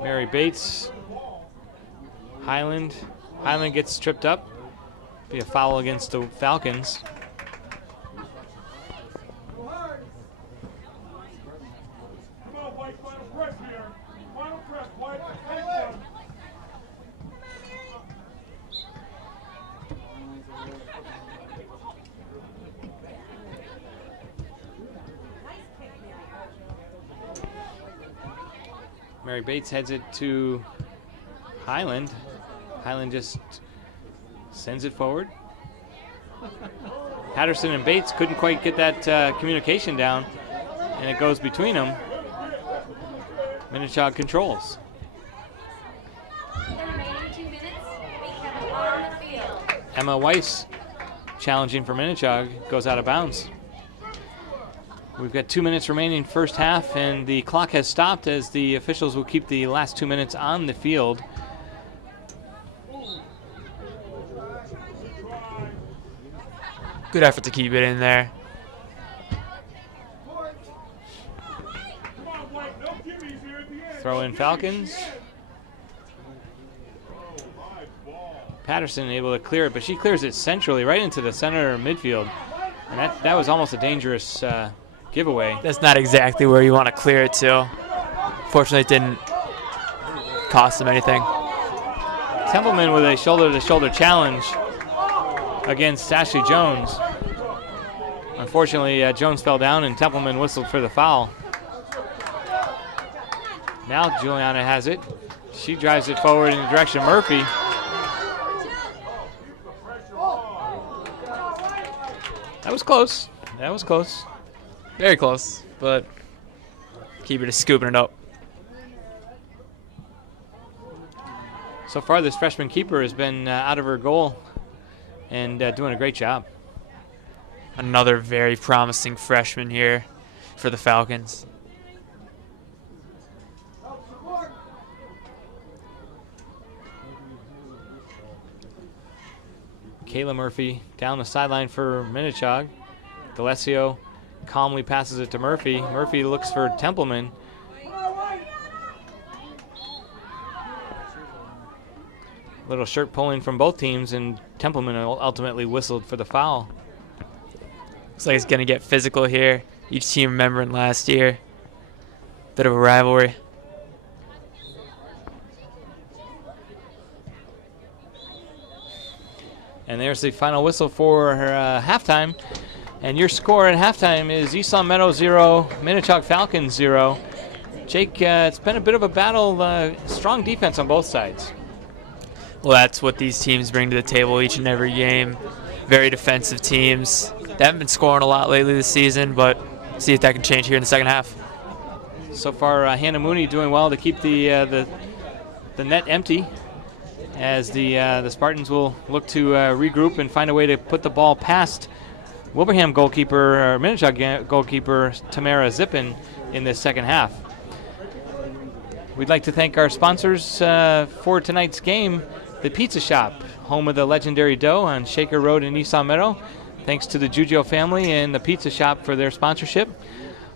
Mary Bates. Highland. Highland gets tripped up. Be a foul against the Falcons. Mary Bates heads it to Highland. Highland just sends it forward. Patterson and Bates couldn't quite get that communication down, and it goes between them. Minnechaug controls. Emma Weiss challenging for Minnechaug, goes out of bounds. We've got 2 minutes remaining first half, and the clock has stopped as the officials will keep the last 2 minutes on the field. Good effort to keep it in there. Throw in Falcons. Patterson able to clear it, but she clears it centrally right into the center midfield. And that was almost a dangerous giveaway. That's not exactly where you want to clear it to. Fortunately, it didn't cost them anything. Templeman with a shoulder-to-shoulder challenge against Ashley Jones. Unfortunately, Jones fell down and Templeman whistled for the foul. Now Juliana has it. She drives it forward in the direction of Murphy. That was close. That was close. Very close, but keeper just scooping it up. So far, this freshman keeper has been out of her goal and doing a great job. Another very promising freshman here for the Falcons. Kayla Murphy down the sideline for Minnechaug. D'Alessio calmly passes it to Murphy. Murphy looks for Templeman. Little shirt pulling from both teams, and Templeman ultimately whistled for the foul. Looks like it's going to get physical here. Each team remembering last year. Bit of a rivalry. And there's the final whistle for halftime. And your score at halftime is East Long Meadow 0, Minnechaug Falcons 0. Jake, it's been a bit of a battle, strong defense on both sides. Well, that's what these teams bring to the table each and every game. Very defensive teams. They haven't been scoring a lot lately this season, but see if that can change here in the second half. So far, Hannah Mooney doing well to keep the net empty, as the Spartans will look to regroup and find a way to put the ball past Wilbraham goalkeeper, or Minnechaug goalkeeper Tamara Zippin in this second half. We'd like to thank our sponsors for tonight's game, the Pizza Shop, home of the legendary dough on Shaker Road in East Long Meadow. Thanks to the Giugio family and the Pizza Shop for their sponsorship.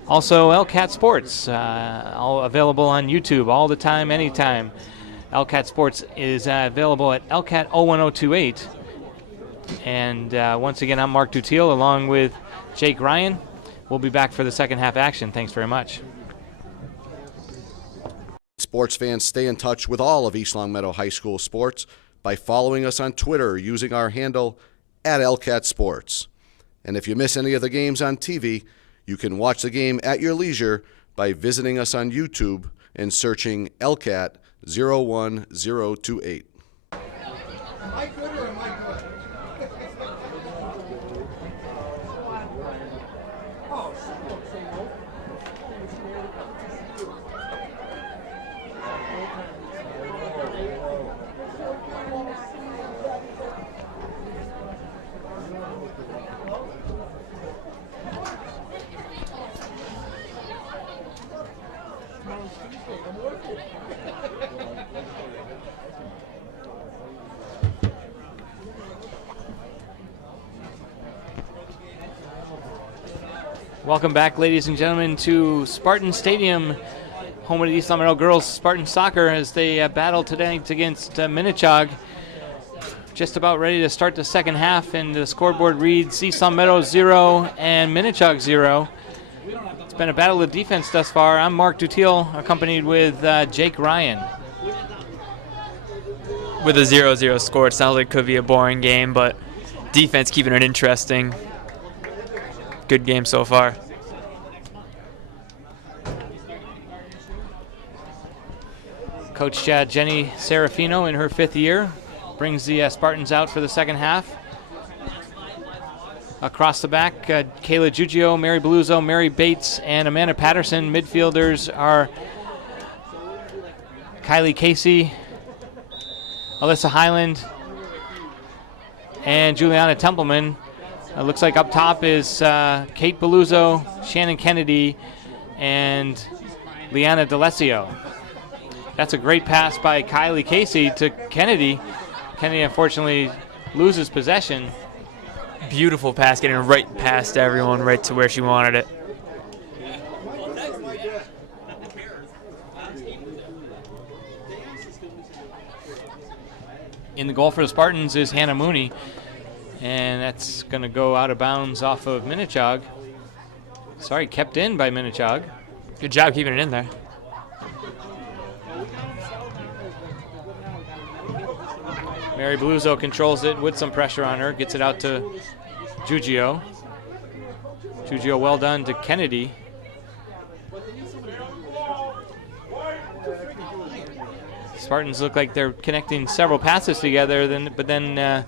Also, LCAT Sports, all available on YouTube all the time, anytime. LCAT Sports is available at LCAT 01028. And once again, I'm Mark Dutiel along with Jake Ryan. We'll be back for the second half action. Thanks very much. Sports fans, stay in touch with all of East Long Meadow High School sports by following us on Twitter using our handle @LCAT Sports. And if you miss any of the games on TV, you can watch the game at your leisure by visiting us on YouTube and searching LCAT 01028. Welcome back, ladies and gentlemen, to Spartan Stadium, home of the East Long Meadow girls Spartan soccer, as they battle tonight against Minnechaug. Just about ready to start the second half, and the scoreboard reads East Long Meadow 0 and Minnechaug 0. It's been a battle of defense thus far. I'm Mark Dutiel, accompanied with Jake Ryan. With a 0-0 score, it sounds like it could be a boring game, but defense keeping it interesting. Good game so far. Coach Jenny Serafino in her 5th year brings the Spartans out for the second half. Across the back, Kayla Giugio, Mary Beluzzo, Mary Bates, and Amanda Patterson. Midfielders are Kylie Casey, Alyssa Highland, and Juliana Templeman. It looks like up top is Kate Beluzzo, Shannon Kennedy, and Liana D'Alessio. That's a great pass by Kylie Casey to Kennedy. Kennedy unfortunately loses possession. Beautiful pass, getting right past everyone, right to where she wanted it. In the goal for the Spartans is Hannah Mooney, and that's going to go out of bounds off of Minnechaug. Sorry, kept in by Minnechaug. Good job keeping it in there. Mary Beluzzo controls it with some pressure on her, gets it out to Giugio. Giugio well done to Kennedy. Spartans look like they're connecting several passes together, but then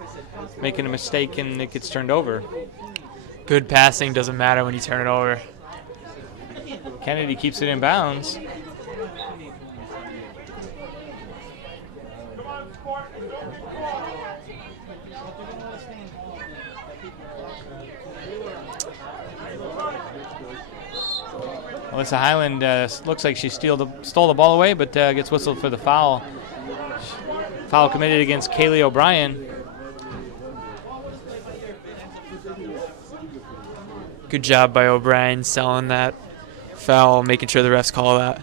making a mistake and it gets turned over. Good passing doesn't matter when you turn it over. Kennedy keeps it in bounds. Alyssa Highland looks like she stole the ball away, but gets whistled for the foul. Foul committed against Kaylee O'Brien. Good job by O'Brien selling that foul, making sure the refs call that.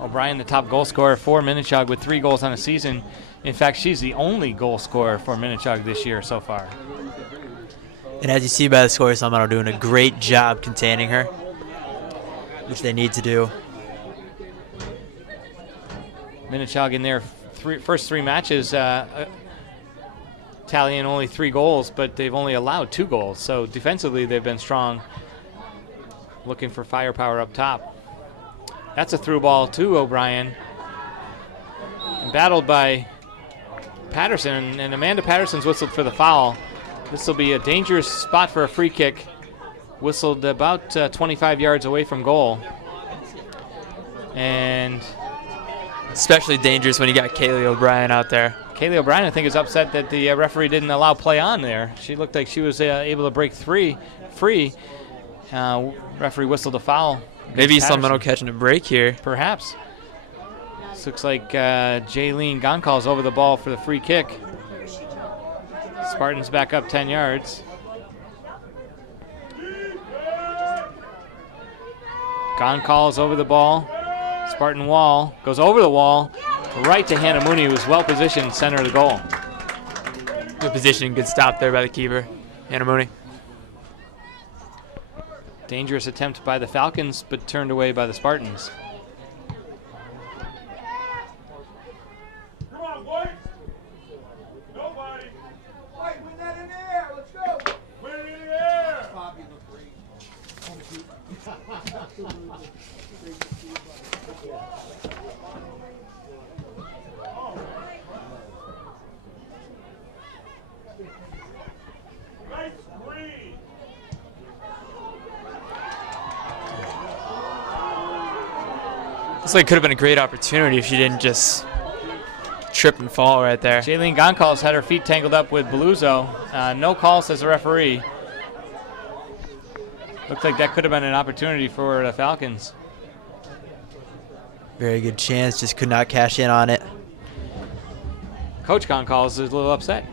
O'Brien, the top goal scorer for Minnechaug with 3 goals on the season. In fact, she's the only goal scorer for Minnechaug this year so far. And as you see by the score, Salmano doing a great job containing her, which they need to do. Minnechaug in their first 3 matches tallying only 3 goals, but they've only allowed 2 goals. So defensively, they've been strong, looking for firepower up top. That's a through ball to O'Brien. And battled by Patterson, and Amanda Patterson's whistled for the foul. This will be a dangerous spot for a free kick. Whistled about 25 yards away from goal. And especially dangerous when you got Kaylee O'Brien out there. Kaylee O'Brien, I think, is upset that the referee didn't allow play on there. She looked like she was able to break free. Referee whistled a foul. Maybe Salmano catching a break here. Perhaps. This looks like Jaylene Goncalves over the ball for the free kick. Spartans back up 10 yards. Goncalves over the ball. Spartan wall goes over the wall, right to Hannah Mooney, who's well positioned center of the goal. Good position, good stop there by the keeper, Hannah Mooney. Dangerous attempt by the Falcons, but turned away by the Spartans. Come on, boys. Nobody. White, win that in the air. Let's go. Win it in the air. Bobby looked great. Nice screen. Looks like it could have been a great opportunity if she didn't just trip and fall right there. Jaylene Goncalves had her feet tangled up with Beluzzo. No call, says the referee. Looked like that could have been an opportunity for the Falcons. Very good chance, just could not cash in on it. Coach Goncalves is a little upset.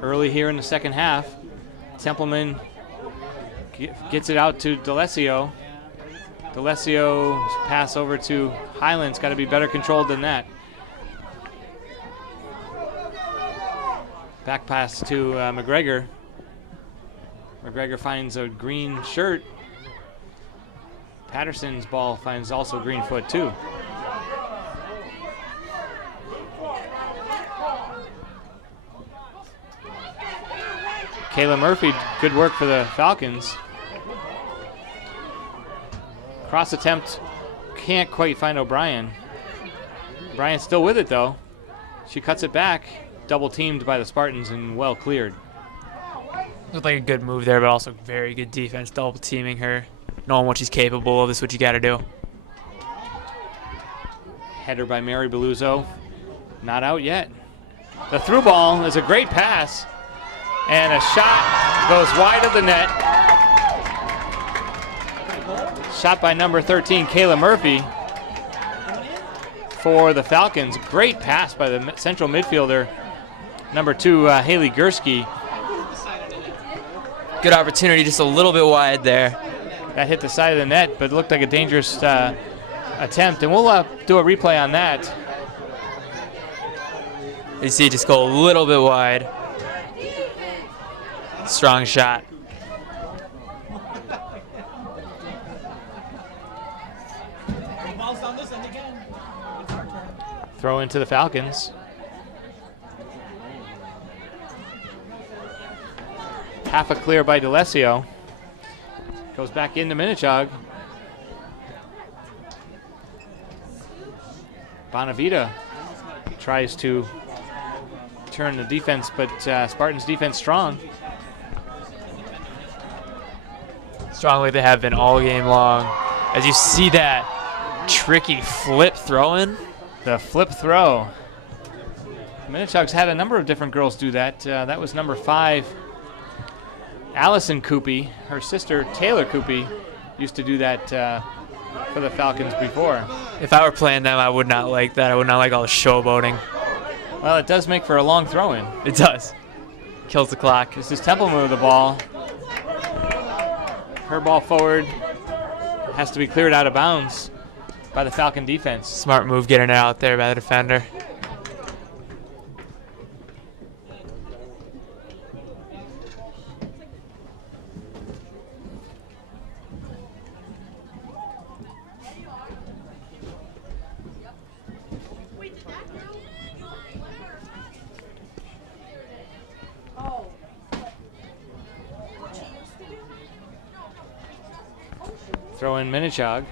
Early here in the second half, Templeman gets it out to D'Alessio. D'Alessio's pass over to Highland's got to be better controlled than that. Back pass to McGregor. McGregor finds a green shirt. Patterson's ball finds also green foot too. Kayla Murphy, good work for the Falcons. Cross attempt, can't quite find O'Brien. O'Brien's still with it though. She cuts it back, double teamed by the Spartans and well cleared. Looked like a good move there, but also very good defense, double teaming her, knowing what she's capable of. This is what you got to do. Header by Mary Beluso, not out yet. The through ball is a great pass, and a shot goes wide of the net. Shot by number 13, Kayla Murphy for the Falcons. Great pass by the central midfielder, number 2, Haley Gursky. Good opportunity, just a little bit wide there. That hit the side of the net, but looked like a dangerous attempt, and we'll do a replay on that. You see it just go a little bit wide. Strong shot. Throw into the Falcons. Half a clear by D'Alessio. Goes back into Minnechaug. Bonavita tries to turn the defense, but Spartans defense strong. Strong like they have been all game long. As you see that tricky flip throw in. The flip throw. Minnechaug's had a number of different girls do that. That was number 5, Allison Coopy. Her sister, Taylor Coopy, used to do that for the Falcons before. If I were playing them, I would not like that. I would not like all the showboating. Well, it does make for a long throw-in. It does. Kills the clock. This is Templeman with the ball. Her ball forward has to be cleared out of bounds by the Falcon defense. Smart move getting it out there by the defender. Throw in Minnechaug.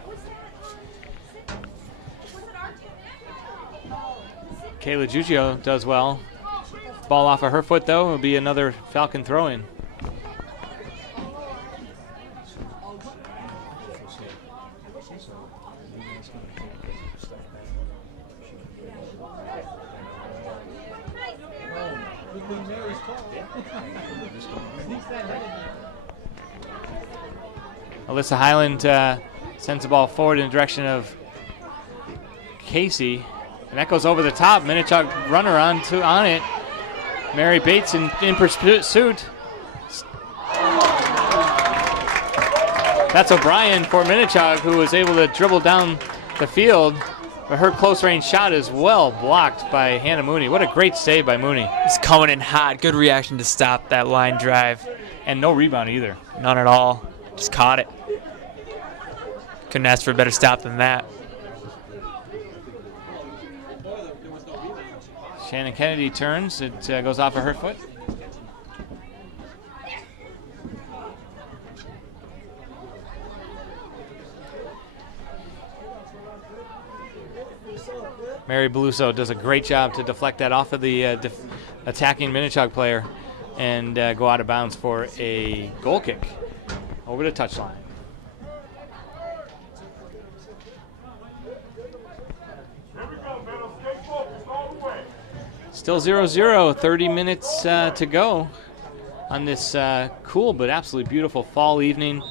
Kayla Giuggio does well. Ball off of her foot, though. It'll be another Falcon throw-in. Alyssa Highland sends the ball forward in the direction of Casey. And that goes over the top. Minnechaug runner on it. Mary Bates in pursuit. That's O'Brien for Minnechaug, who was able to dribble down the field. But her close range shot is well blocked by Hannah Mooney. What a great save by Mooney. He's coming in hot. Good reaction to stop that line drive. And no rebound either. None at all. Just caught it. Couldn't ask for a better stop than that. Shannon Kennedy turns. It goes off of her foot. Mary Beluso does a great job to deflect that off of the attacking Minnechaug player and go out of bounds for a goal kick over the touchline. Still 0-0, 30 minutes to go on this cool but absolutely beautiful fall evening.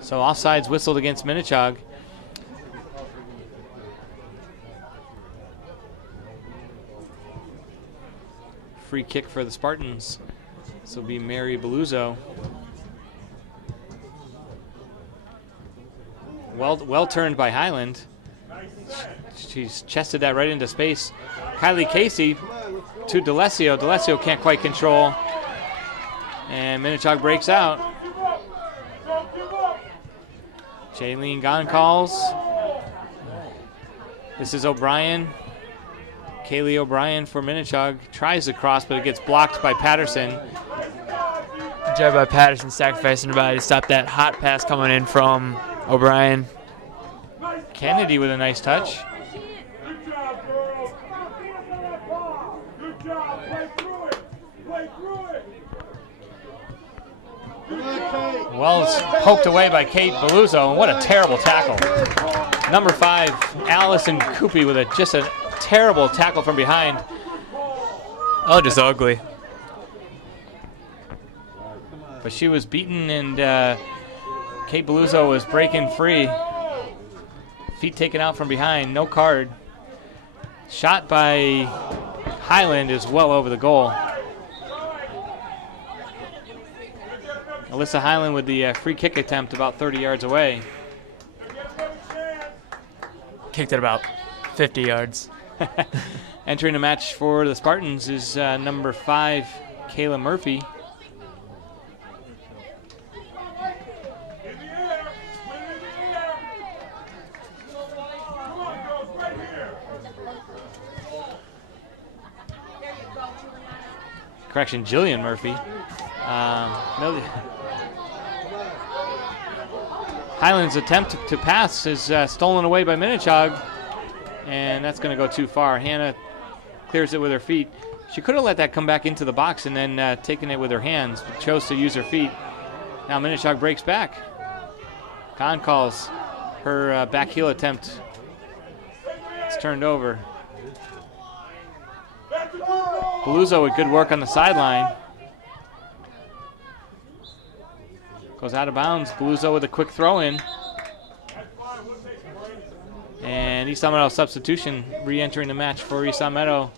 So offsides whistled against Minnechaug. Free kick for the Spartans. This will be Mary Beluso. Well turned by Highland. She's chested that right into space. Kylie Casey to D'Alessio. D'Alessio can't quite control. And Minnechaug breaks out. Jaylene Gahn calls. This is O'Brien. Kaylee O'Brien for Minnechaug. Tries to cross, but it gets blocked by Patterson. Good job by Patterson sacrificing her body to stop that hot pass coming in from O'Brien. Kennedy with a nice touch. Good job, girls. Good job. Play through it. Play through it. Well, it's poked away by Kate Beluso, and what a terrible tackle. Number 5, Allison Coopy with just a terrible tackle from behind. Oh, just ugly. But she was beaten, and Kate Beluso was breaking free. Feet taken out from behind, no card. Shot by Highland is well over the goal. Alyssa Highland with the free kick attempt about 30 yards away. Kicked it about 50 yards. Entering the match for the Spartans is number 5, Kayla Murphy. Correction, Jillian Murphy. Highland's attempt to pass is stolen away by Minnechaug, and that's going to go too far. Hannah clears it with her feet. She could have let that come back into the box and then taken it with her hands, but chose to use her feet. Now Minnechaug breaks back. Con calls her back heel attempt. It's turned over. Beluso with good work on the sideline. Goes out of bounds. Beluso with a quick throw in. And East Long Meadow substitution re-entering the match for East Long Meadow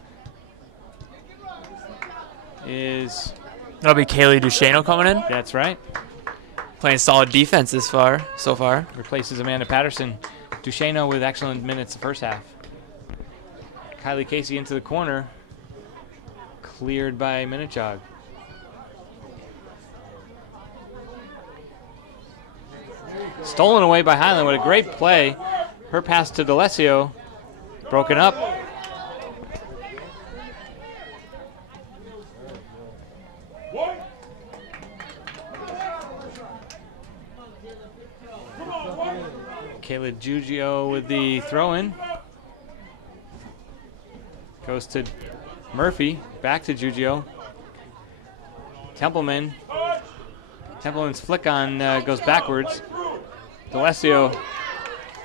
is... That'll be Kaylee Duchesneau coming in. That's right. Playing solid defense so far. Replaces Amanda Patterson. Duchesneau with excellent minutes the first half. Kylie Casey into the corner. Cleared by Minnechaug. Stolen away by Highland with a great play. Her pass to D'Alessio. Broken up. Kayla Giugio with the throw-in. Goes to Murphy. Back to Giugio. Templeman's flick on goes backwards. D'Alessio,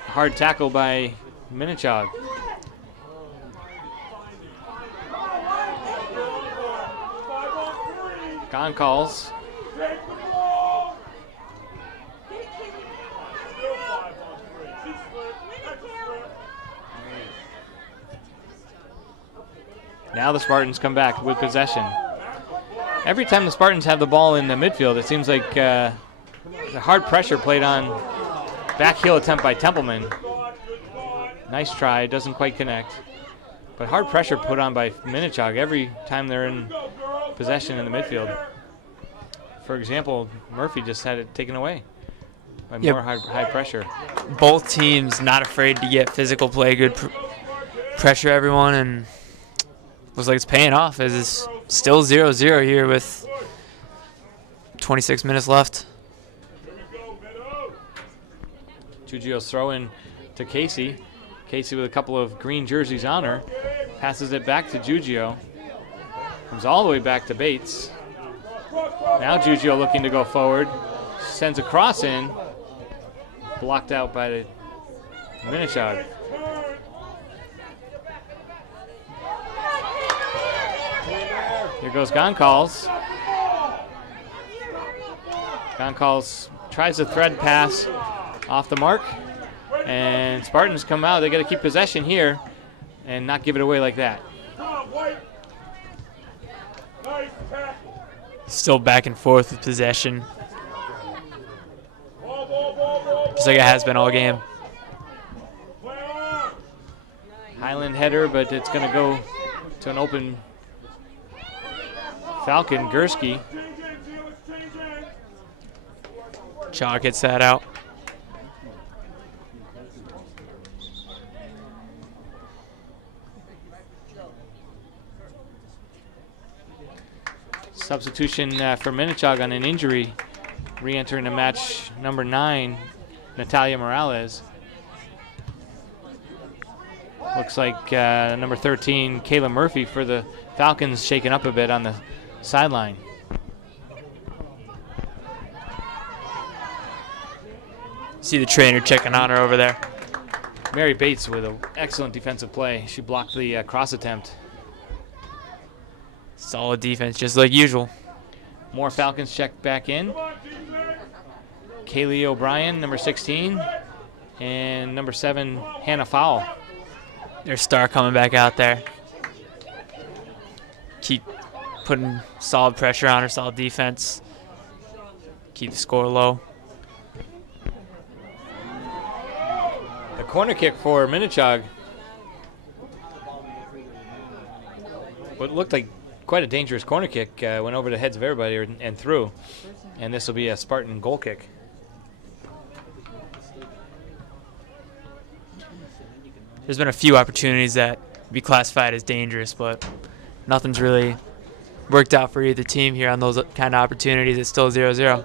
hard tackle by Minnechaug. Gone calls. Now the Spartans come back with possession. Every time the Spartans have the ball in the midfield, it seems like the hard pressure played on. Back heel attempt by Templeman. Nice try, doesn't quite connect. But hard pressure put on by Minnechaug every time they're in possession in the midfield. For example, Murphy just had it taken away by more high pressure. Both teams not afraid to get physical play, good pressure everyone, and looks like it's paying off as it's still 0-0 here with 26 minutes left. Giugio's throw in to Casey. Casey with a couple of green jerseys on her. Passes it back to Giugio. Comes all the way back to Bates. Now Giugio looking to go forward. Sends a cross in. Blocked out by the Minnechaug. Here goes Goncalves. Goncalves tries a thread pass off the mark, and Spartans come out. They got to keep possession here and not give it away like that. Still back and forth with possession, just like it has been all game. Highland header, but it's going to go to an open Falcon. Gursky. Chaw gets that out. Substitution for Minnechaug on an injury. Re-entering the match, number 9, Natalia Morales. Looks like number 13, Kayla Murphy for the Falcons, shaken up a bit on the sideline. See the trainer checking on her over there. Mary Bates with an excellent defensive play. She blocked the cross attempt. Solid defense, just like usual. More Falcons check back in. Kaylee O'Brien, number 16, and number 7, Hannah Fowle. Their star coming back out there. Keep putting solid pressure on her, solid defense. Keep the score low. The corner kick for Minnechaug. What looked like quite a dangerous corner kick went over the heads of everybody and through. And this will be a Spartan goal kick. There's been a few opportunities that would be classified as dangerous, but nothing's really worked out for either team here on those kind of opportunities. It's still 0-0.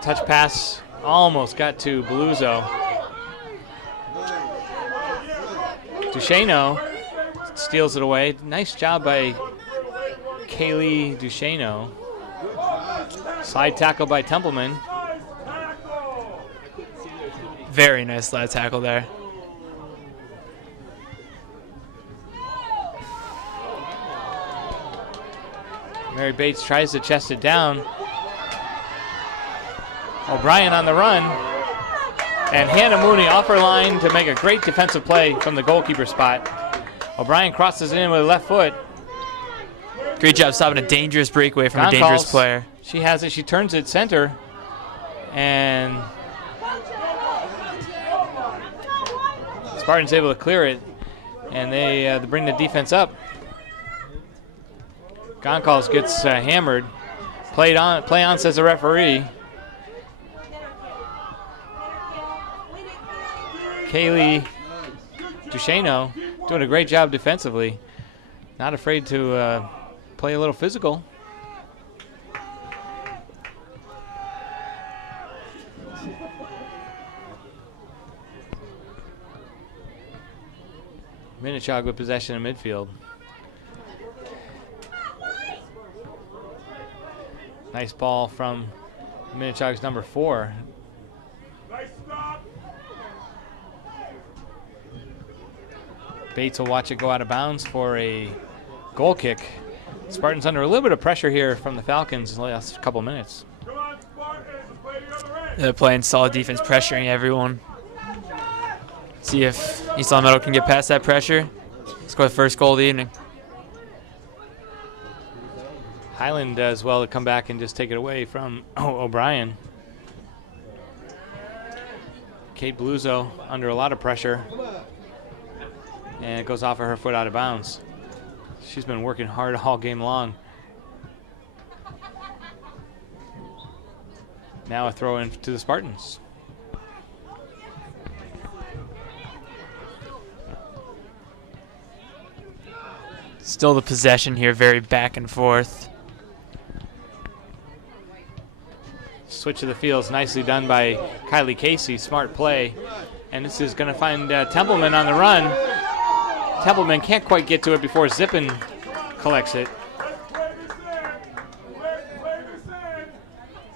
Touch pass almost got to Beluso. Duchesneau steals it away. Nice job by Kaylee Duchesneau. Slide tackle by Templeman. Very nice slide tackle there. Mary Bates tries to chest it down. O'Brien on the run. And Hannah Mooney off her line to make a great defensive play from the goalkeeper spot. O'Brien crosses it in with a left foot. Great job stopping a dangerous breakaway from Gone a dangerous calls. player. She has it. She turns it center. And Spartan's able to clear it. And they bring the defense up. Goncalves gets hammered. Play on, says the referee. Kaylee Duchesneau doing a great job defensively. Not afraid to play a little physical. Minnechaug with possession in midfield. Nice ball from Minnechaug's number 4. Bates will watch it go out of bounds for a goal kick. Spartans under a little bit of pressure here from the Falcons in the last couple minutes. They're playing solid defense, pressuring everyone. See if East Long Meadow can get past that pressure. Score the first goal of the evening. Highland does well to come back and just take it away from O'Brien. Kate Beluso under a lot of pressure. And it goes off of her foot out of bounds. She's been working hard all game long. Now a throw in to the Spartans. Still the possession here, very back and forth. Switch of the fields, nicely done by Kylie Casey. Smart play. And this is going to find Templeman on the run. Templeman can't quite get to it before Zippin collects it.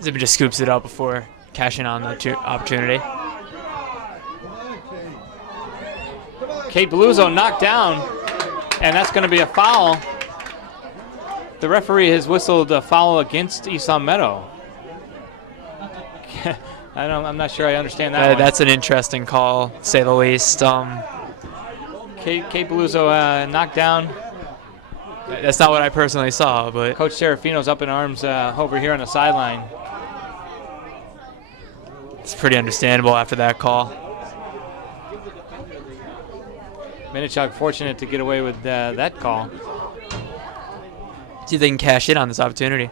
Zippin just scoops it up before cashing on the opportunity. Kate Beluso knocked down, and that's going to be a foul. The referee has whistled a foul against East Long Meadow. I'm not sure I understand that one. That's an interesting call, to say the least. Kate Beluso knocked down. That's not what I personally saw, but Coach Serafino's up in arms over here on the sideline. it's pretty understandable after that call. Minnechaug fortunate to get away with that call. See if they can cash in on this opportunity.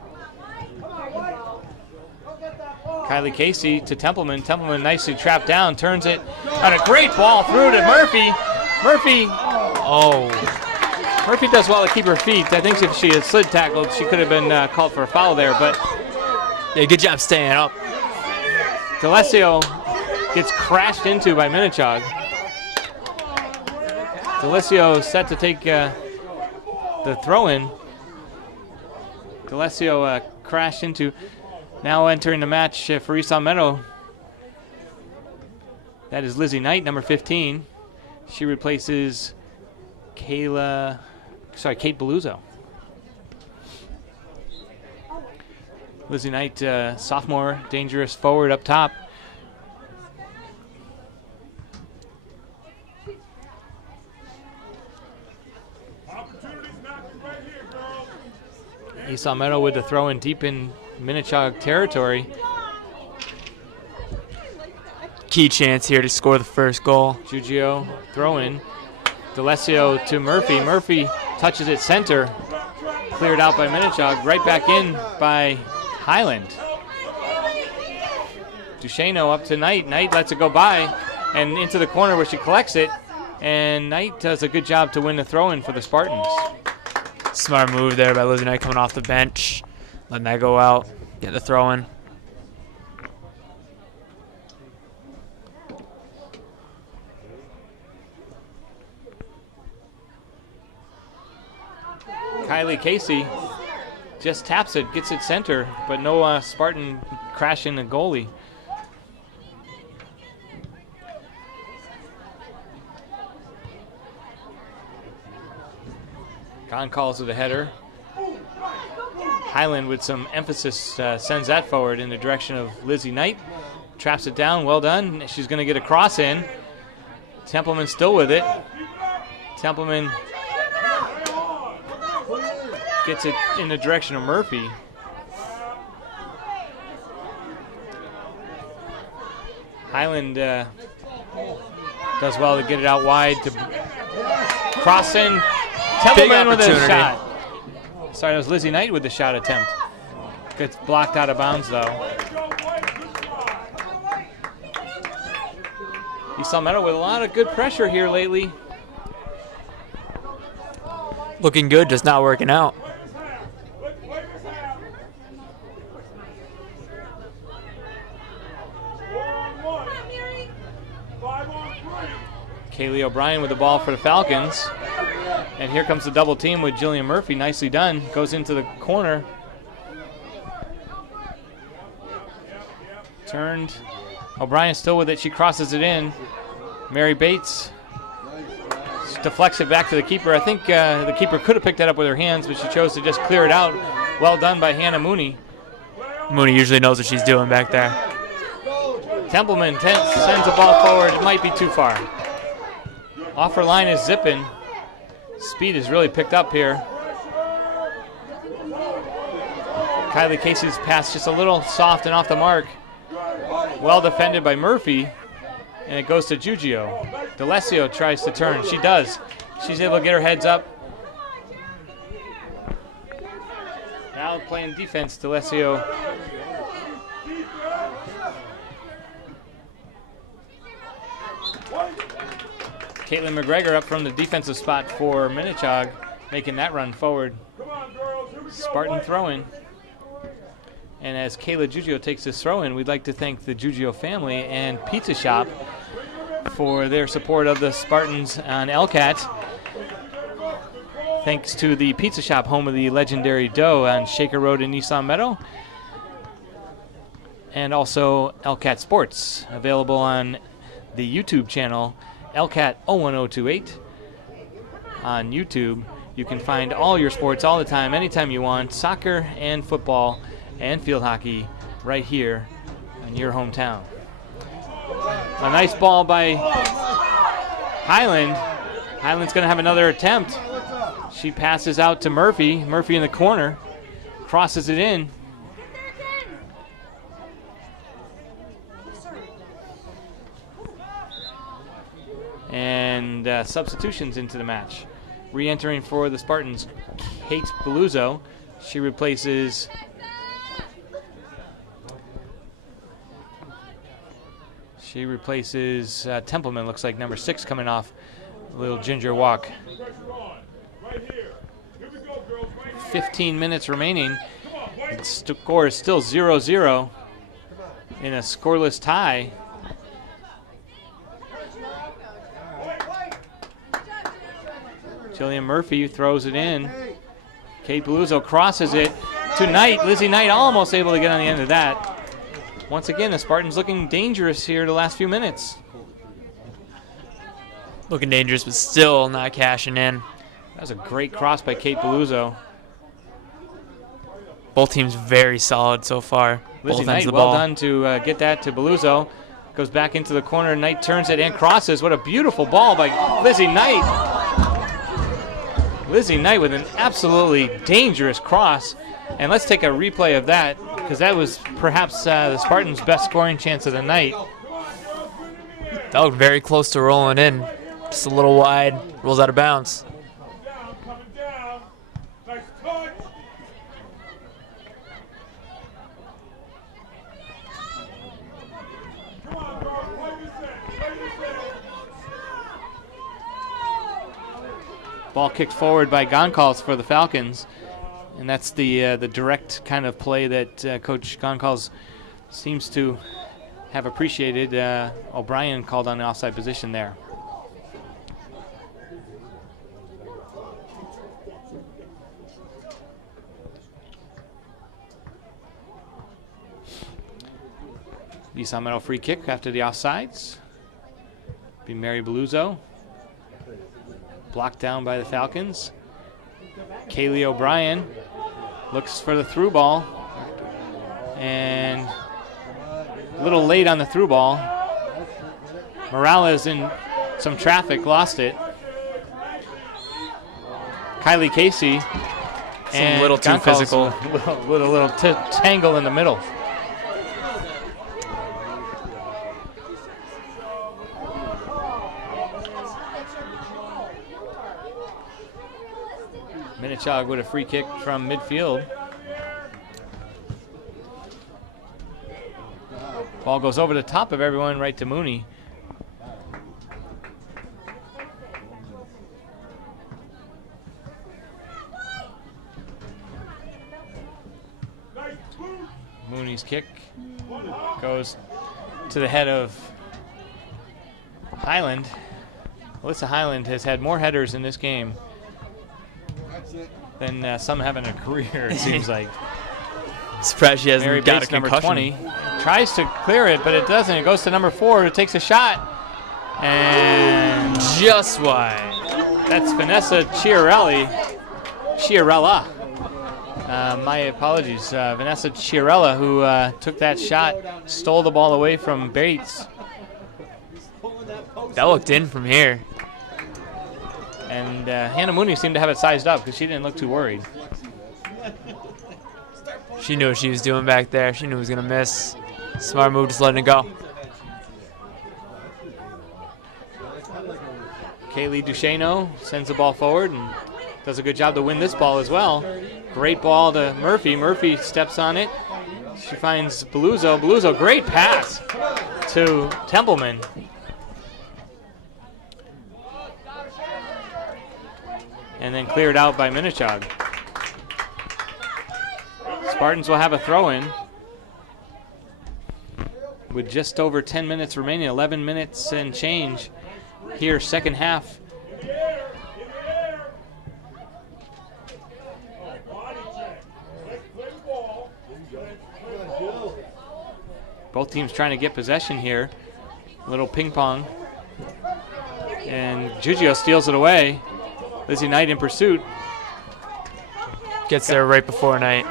Kylie Casey to Templeman. Templeman nicely trapped down, turns it, and a great ball through to Murphy. Murphy does well to keep her feet. I think if she had slid tackled, she could have been called for a foul there, but yeah, good job staying up. D'Alessio gets crashed into by Minnechaug. D'Alessio set to take the throw-in. D'Alessio crashed into. Now entering the match for East Long Meadow. That is Lizzie Knight, number 15. She replaces Kate Beluzzo. Lizzie Knight, sophomore, dangerous forward up top. East Long Meadow with the throw in deep in Minnechaug territory. Key chance here to score the first goal. Giugio throw in. D'Alessio to Murphy. Murphy touches it center. Cleared out by Minnechaug. Right back in by Highland. Duchesneau up to Knight. Knight lets it go by and into the corner where she collects it. And Knight does a good job to win the throw in for the Spartans. Smart move there by Lizzie Knight coming off the bench. Letting that go out. Get the throw in. Kylie Casey just taps it, gets it center, but no Spartan crashing the goalie. Con calls with a header. Highland with some emphasis sends that forward in the direction of Lizzie Knight. Traps it down, well done. She's going to get a cross in. Templeman still with it. Templeman gets it in the direction of Murphy. Highland does well to get it out wide to cross in. Templeman with a shot. Sorry, it was Lizzie Knight with the shot attempt. Gets blocked out of bounds, though. East Long Meadow with a lot of good pressure here lately. Looking good, just not working out. Kaylee O'Brien with the ball for the Falcons. And here comes the double team with Jillian Murphy. Nicely done. Goes into the corner. Turned. O'Brien still with it. She crosses it in. Mary Bates deflects it back to the keeper. I think the keeper could have picked that up with her hands, but she chose to just clear it out. Well done by Hannah Mooney. Mooney usually knows what she's doing back there. Templeman sends the ball forward. It might be too far. Off her line is Zippin. Speed is really picked up here. Kylie Casey's pass just a little soft and off the mark. Well defended by Murphy, and it goes to Giugio. D'Alessio tries to turn. She does. She's able to get her heads up. Now playing defense, D'Alessio. Caitlin McGregor up from the defensive spot for Minnechaug, making that run forward. Spartan throw-in. And as Kayla Giugio takes this throw-in, we'd like to thank the Giugio family and Pizza Shop for their support of the Spartans on LCAT. Thanks to the Pizza Shop, home of the legendary dough on Shaker Road in East Long Meadow. And also LCAT Sports, available on the YouTube channel LCAT 01028 on YouTube. You can find all your sports all the time, anytime you want, soccer and football and field hockey right here in your hometown. A nice ball by Highland. Highland's going to have another attempt. She passes out to Murphy. Murphy in the corner, crosses it in. And substitutions into the match. Re-entering for the Spartans, Kate Beluzzo. She replaces Templeman, looks like number 6 coming off a little ginger walk. 15 minutes remaining. The score is still 0-0 in a scoreless tie. Jillian Murphy throws it in. Kate Beluzzo crosses it to Knight. Lizzie Knight almost able to get on the end of that. Once again, the Spartans looking dangerous here the last few minutes. Looking dangerous, but still not cashing in. That was a great cross by Kate Beluzzo. Both teams very solid so far. Lizzie Both ends Knight, of the well ball. done to get that to Beluzzo. Goes back into the corner. Knight turns it and crosses. What a beautiful ball by Lizzie Knight. Lizzie Knight with an absolutely dangerous cross. And let's take a replay of that, because that was perhaps the Spartans' best scoring chance of the night. That looked very close to rolling in. Just a little wide. Rolls out of bounds. Coming down. Nice touch. Come on, girl. Play this in. Play this in. Ball kicked forward by Goncalves for the Falcons. And that's the direct kind of play that Coach Goncalves seems to have appreciated. O'Brien called on the offside position there. East Meadow free kick after the offsides. Be Mary Beluzzo. Blocked down by the Falcons. Kaylee O'Brien looks for the through ball. And a little late on the through ball. Morales in some traffic, lost it. Kylie Casey. A little too Goncalves physical. With a little tangle in the middle. Minnechaug with a free kick from midfield. Ball goes over the top of everyone right to Mooney. Mooney's kick goes to the head of Highland. Alyssa Highland has had more headers in this game than some have in a career, it seems like. Surprised she hasn't Mary got a Bates, number concussion. 20, tries to clear it, but it doesn't. It goes to number 4, who takes a shot. And Just wide. that's Vanessa Chiarella. My apologies. Vanessa Chiarella, who took that shot, stole the ball away from Bates. That looked in from here. And Hannah Mooney seemed to have it sized up because she didn't look too worried. She knew what she was doing back there. She knew it was going to miss. Smart move, just letting it go. Kaylee Duchesneau sends the ball forward and does a good job to win this ball as well. Great ball to Murphy. Murphy steps on it. She finds Beluzzo. Beluzzo, great pass to Templeman. And then cleared out by Minnechaug. Spartans will have a throw-in with just over 10 minutes remaining, 11 minutes and change here, second half. Both teams trying to get possession here. Little ping pong. And Giugio steals it away. Lizzie Knight in pursuit. Gets there right before night.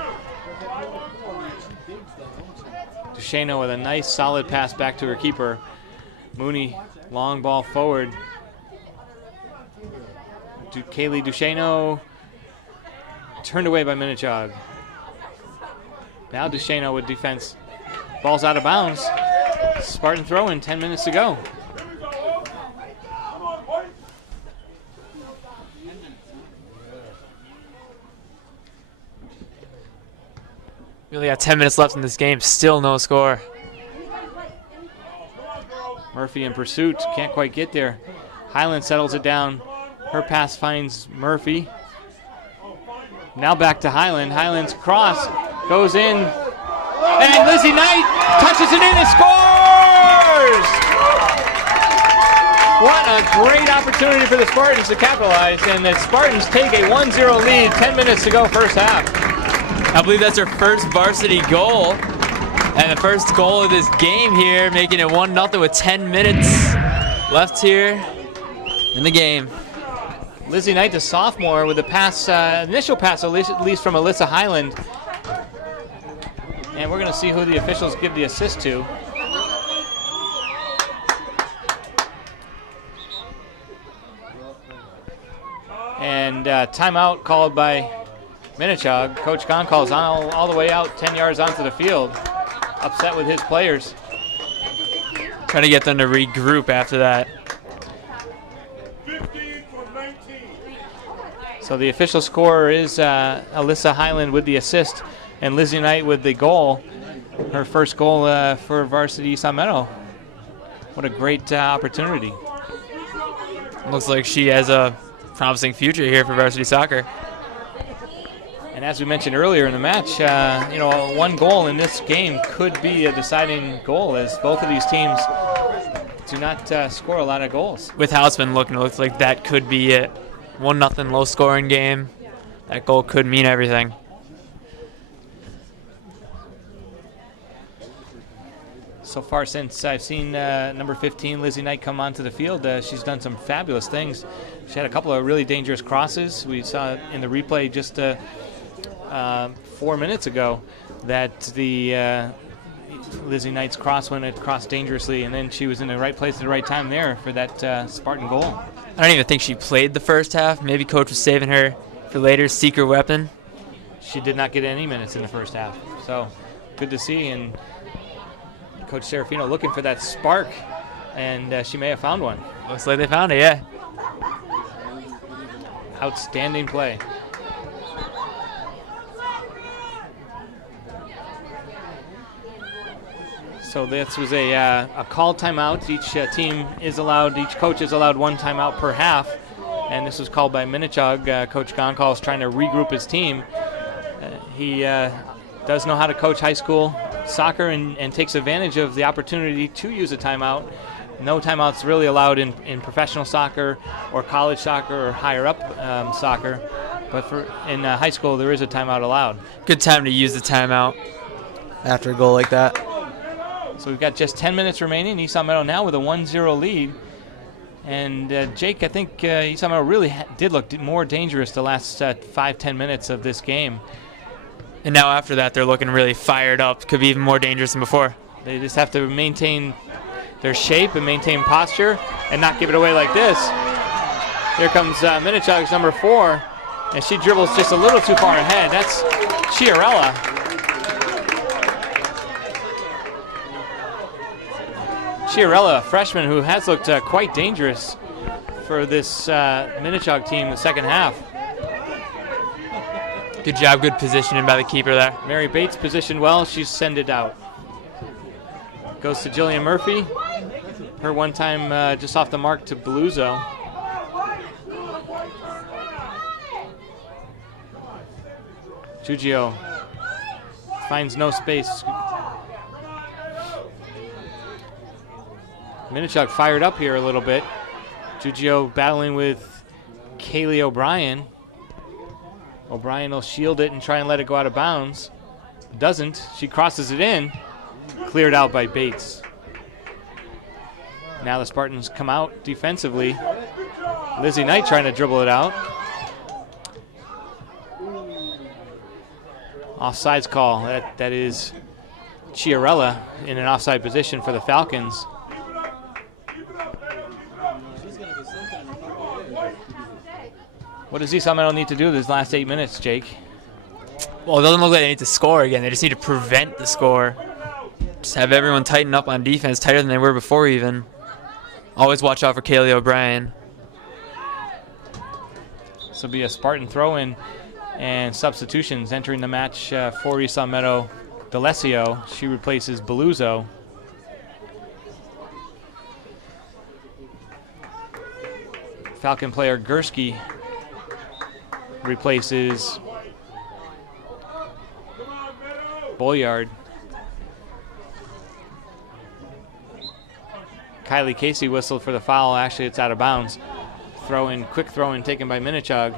Duchesneau with a nice solid pass back to her keeper. Mooney, long ball forward. Kaylee Duchesneau turned away by Minnechaug. Now Duchesneau with defense. Ball's out of bounds. Spartan throw-in, 10 minutes to go. We only got 10 minutes left in this game. Still no score. Murphy in pursuit. Can't quite get there. Highland settles it down. Her pass finds Murphy. Now back to Highland. Highland's cross goes in. And Lizzie Knight touches it in and scores! What a great opportunity for the Spartans to capitalize. And the Spartans take a 1-0 lead. 10 minutes to go first half. I believe that's her first varsity goal. And the first goal of this game here, making it 1-0 with 10 minutes left here in the game. Lizzie Knight, the sophomore, with the pass, initial pass at least from Alyssa Highland. And we're going to see who the officials give the assist to. And timeout called by Minnechaug. Coach Gahn calls all the way out 10 yards onto the field. Upset with his players. Trying to get them to regroup after that. 15 for 19. So the official scorer is Alyssa Highland with the assist and Lizzie Knight with the goal. Her first goal for varsity East Long Meadow. What a great opportunity. Looks like she has a promising future here for varsity soccer. And as we mentioned earlier in the match, one goal in this game could be a deciding goal, as both of these teams do not score a lot of goals. With how it's been looking, it looks like that could be it. 1-0 low scoring game. That goal could mean everything. So far since I've seen number 15, Lizzie Knight, come onto the field, she's done some fabulous things. She had a couple of really dangerous crosses. We saw in the replay just 4 minutes ago that the Lizzie Knight's cross went across dangerously, and then she was in the right place at the right time there for that Spartan goal. I don't even think she played the first half. Maybe coach was saving her for later, secret weapon. She did not get any minutes in the first half. So good to see, and Coach Serafino looking for that spark, and she may have found one. Looks like they found it, yeah. Outstanding play. So this was a called timeout. Each team is allowed, each coach is allowed one timeout per half, and this was called by Minnechaug. Coach Goncalves is trying to regroup his team. He does know how to coach high school soccer and takes advantage of the opportunity to use a timeout. No timeouts really allowed in professional soccer or college soccer or higher up soccer, but in high school there is a timeout allowed. Good time to use the timeout. After a goal like that. So we've got just 10 minutes remaining. East Long Meadow now with a 1-0 lead. And Jake, I think East Long Meadow really did look more dangerous the last 5-10 minutes of this game. And now after that, they're looking really fired up. Could be even more dangerous than before. They just have to maintain their shape and maintain posture and not give it away like this. Here comes Minnechaug's number 4, and she dribbles just a little too far ahead. That's Chiarella. Chiarella, a freshman who has looked quite dangerous for this Minnechaug team in the second half. Good job, good positioning by the keeper there. Mary Bates positioned well. She's sent it out. Goes to Jillian Murphy. Her one time just off the mark to Beluso. Giugio finds no space. Minnechaug fired up here a little bit. Giugio battling with Kaylee O'Brien. O'Brien will shield it and try and let it go out of bounds. Doesn't. She crosses it in. Cleared out by Bates. Now the Spartans come out defensively. Lizzie Knight trying to dribble it out. Offsides call. That is Chiarella in an offside position for the Falcons. What does East Long Meadow need to do these last 8 minutes, Jake? Well, it doesn't look like they need to score again. They just need to prevent the score. Just have everyone tighten up on defense, tighter than they were before even. Always watch out for Kaylee O'Brien. This will be a Spartan throw-in. And substitutions entering the match for East Long Meadow. D'Alessio, she replaces Beluzzo. Falcon player Gursky replaces Boyard. Kylie Casey whistled for the foul. Actually, it's out of bounds. Quick throw in taken by Minnechaug.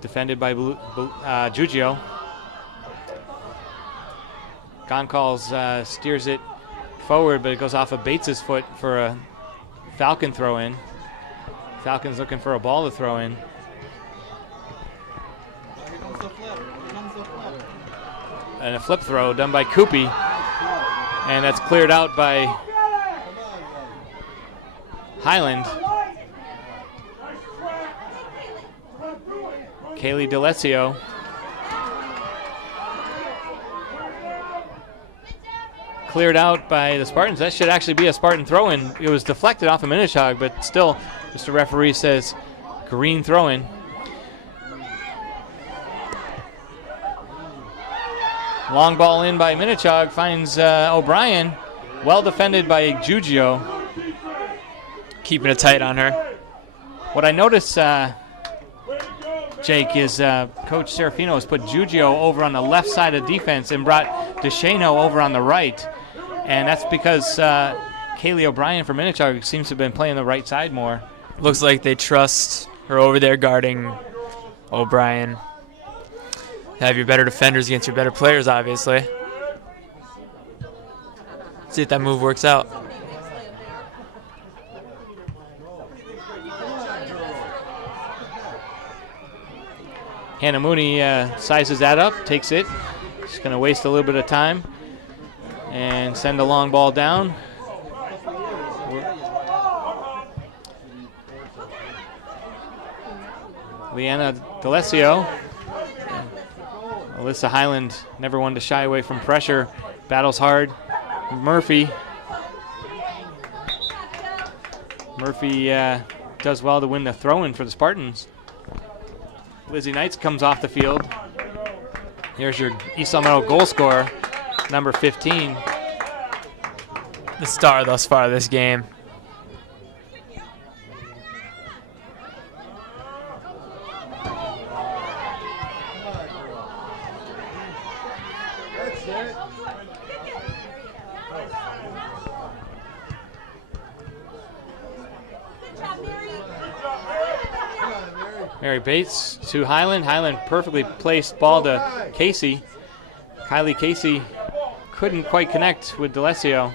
Defended by Giugio. Goncalves steers it forward, but it goes off of Bates's foot for a Falcon throw in. Falcon's looking for a ball to throw in. And a flip throw done by Koopy. And that's cleared out by Highland. Kaylee D'Alessio. Cleared out by the Spartans. That should actually be a Spartan throw-in. It was deflected off of Minnechaug, but still, Mr. Referee says green throw-in. Long ball in by Minnechaug, finds O'Brien. Well defended by Giugio. Keeping it tight on her. What I noticed, Jake, is Coach Serafino has put Giugio over on the left side of defense and brought DeShano over on the right. And that's because Kaylee O'Brien from Minnechaug seems to have been playing the right side more. Looks like they trust her over there guarding O'Brien. Have your better defenders against your better players, obviously. See if that move works out. Hannah Mooney sizes that up, takes it. She's going to waste a little bit of time and send a long ball down. Leanna D'Alessio. Alyssa Highland, never one to shy away from pressure. Battles hard. Murphy does well to win the throw-in for the Spartans. Lizzie Knights comes off the field. Here's your East Long Meadow goal scorer, number 15. The star thus far of this game. Mary Bates to Highland. Highland perfectly placed ball to Casey. Kylie Casey couldn't quite connect with D'Alessio.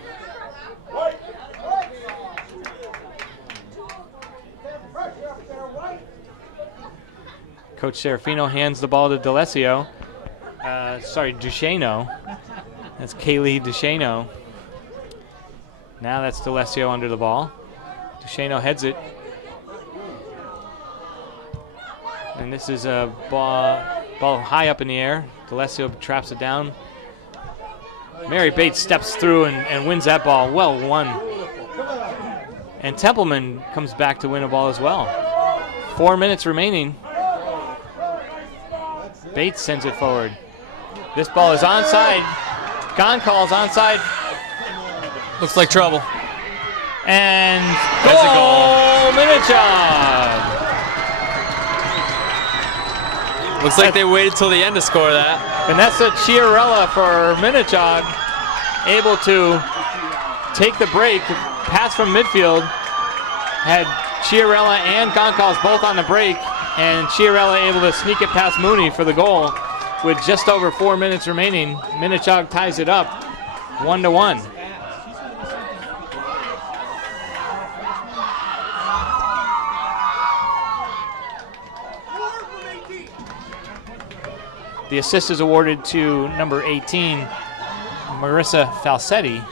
Coach Serafino hands the ball to D'Alessio. DeShano. That's Kaylee DeShano. Now that's D'Alessio under the ball. DeShano heads it. And this is a ball high up in the air. D'Alessio traps it down. Mary Bates steps through and wins that ball. Well won. And Templeman comes back to win a ball as well. 4 minutes remaining. Bates sends it forward. This ball is onside. Goncalves onside. Looks like trouble. And that's a goal. Minnechaug. Looks like they waited till the end to score that. Vanessa Chiarella for Minnechaug, able to take the break, pass from midfield. Had Chiarella and Goncalves both on the break, and Chiarella able to sneak it past Mooney for the goal. With just over 4 minutes remaining, Minnechaug ties it up 1-1. The assist is awarded to number 18, Marissa Falsetti,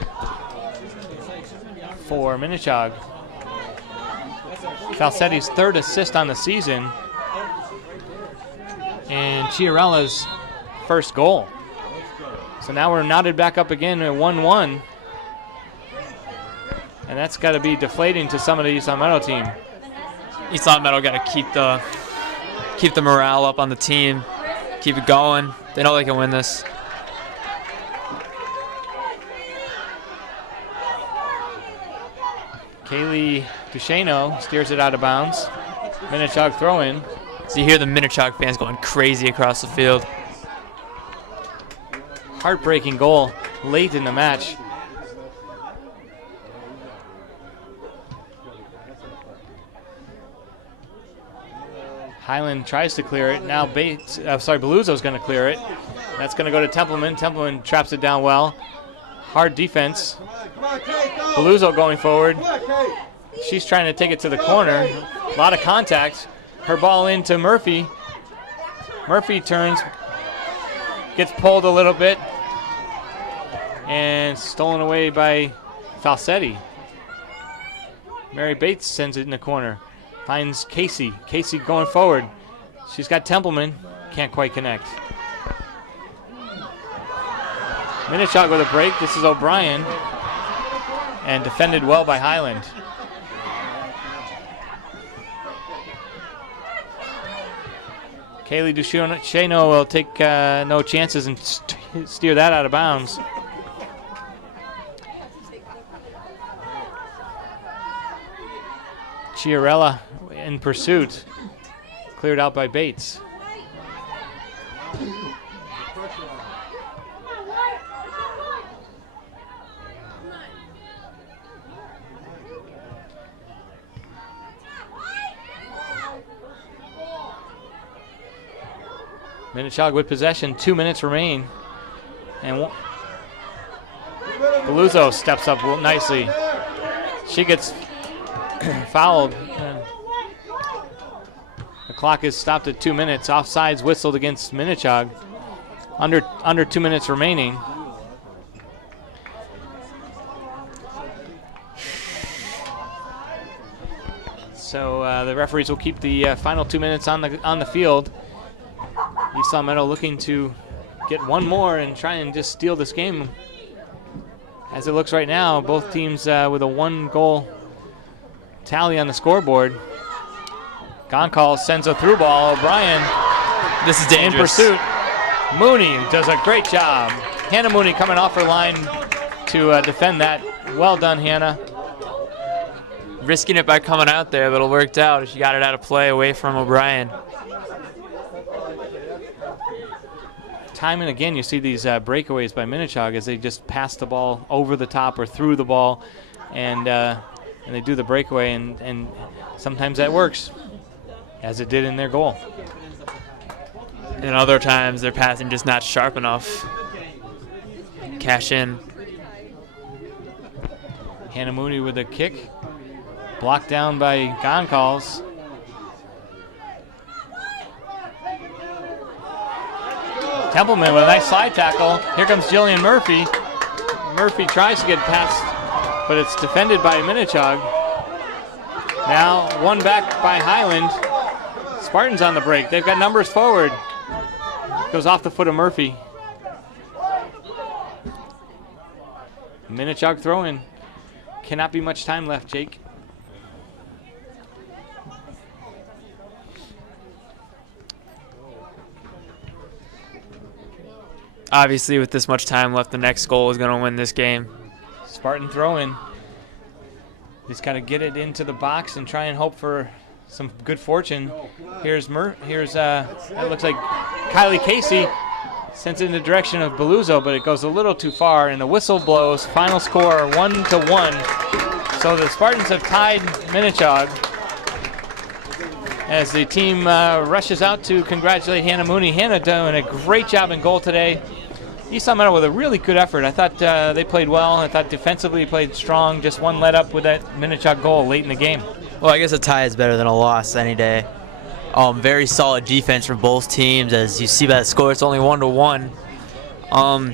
for Minnechaug. Falsetti's third assist on the season, and Chiarella's first goal. So now we're knotted back up again at 1-1, and that's got to be deflating to some of the East Long Meadow team. East Long Meadow got to keep the keep the morale up on the team, keep it going. They know they can win this. Kaylee Duchesneau steers it out of bounds. Minnechaug throw in. So you hear the Minnechaug fans going crazy across the field. Heartbreaking goal late in the match. Highland tries to clear it. Now Beluzo's going to clear it. That's going to go to Templeman. Templeman traps it down well. Hard defense. Beluzo going forward. She's trying to take it to the corner. A lot of contact. Her ball into Murphy. Murphy turns. Gets pulled a little bit. And stolen away by Falsetti. Mary Bates sends it in the corner. Finds Casey. Casey going forward. She's got Templeman. Can't quite connect. Minnechaug with a break. This is O'Brien. And defended well by Highland. Kaylee Duchesneau will take no chances and steer that out of bounds. Chiarella in pursuit. Cleared out by Bates. Minnechaug with possession, 2 minutes remain. And Beluzo steps up nicely. She gets fouled. The clock is stopped at 2 minutes. Offsides whistled against Minnechaug. Under 2 minutes remaining. So the referees will keep the final 2 minutes on the field. East Long Meadow looking to get one more and try and just steal this game. As it looks right now, both teams with a 1-goal tally on the scoreboard. Goncalves sends a through ball. O'Brien, this is dangerous. In pursuit. Mooney does a great job. Hannah Mooney coming off her line to defend that. Well done, Hannah. Risking it by coming out there, but it worked out. She got it out of play away from O'Brien. Time and again, you see these breakaways by Minnechaug as they just pass the ball over the top or through the ball, and they do the breakaway, and sometimes that works, as it did in their goal. And other times, their passing just not sharp enough. Cash in. Hannah Mooney with a kick, blocked down by Goncalves. Templeman with a nice slide tackle. Here comes Jillian Murphy. Murphy tries to get past, but it's defended by Minnechaug. Now one back by Highland. Spartans on the break. They've got numbers forward. Goes off the foot of Murphy. Minnechaug throw in. Cannot be much time left, Jake. Obviously, with this much time left, the next goal is going to win this game. Spartan throw in. Just got to get it into the box and try and hope for some good fortune. Here's that looks like Kylie Casey sends it in the direction of Beluzo, but it goes a little too far, and the whistle blows. Final score 1-1. So the Spartans have tied Minnechaug as the team rushes out to congratulate Hannah Mooney. Hannah doing a great job in goal today. East Long Meadow with a really good effort. I thought they played well. I thought defensively played strong. Just one let up with that Minnechaug goal late in the game. Well, I guess a tie is better than a loss any day. Very solid defense from both teams. As you see by the score, it's only 1-1.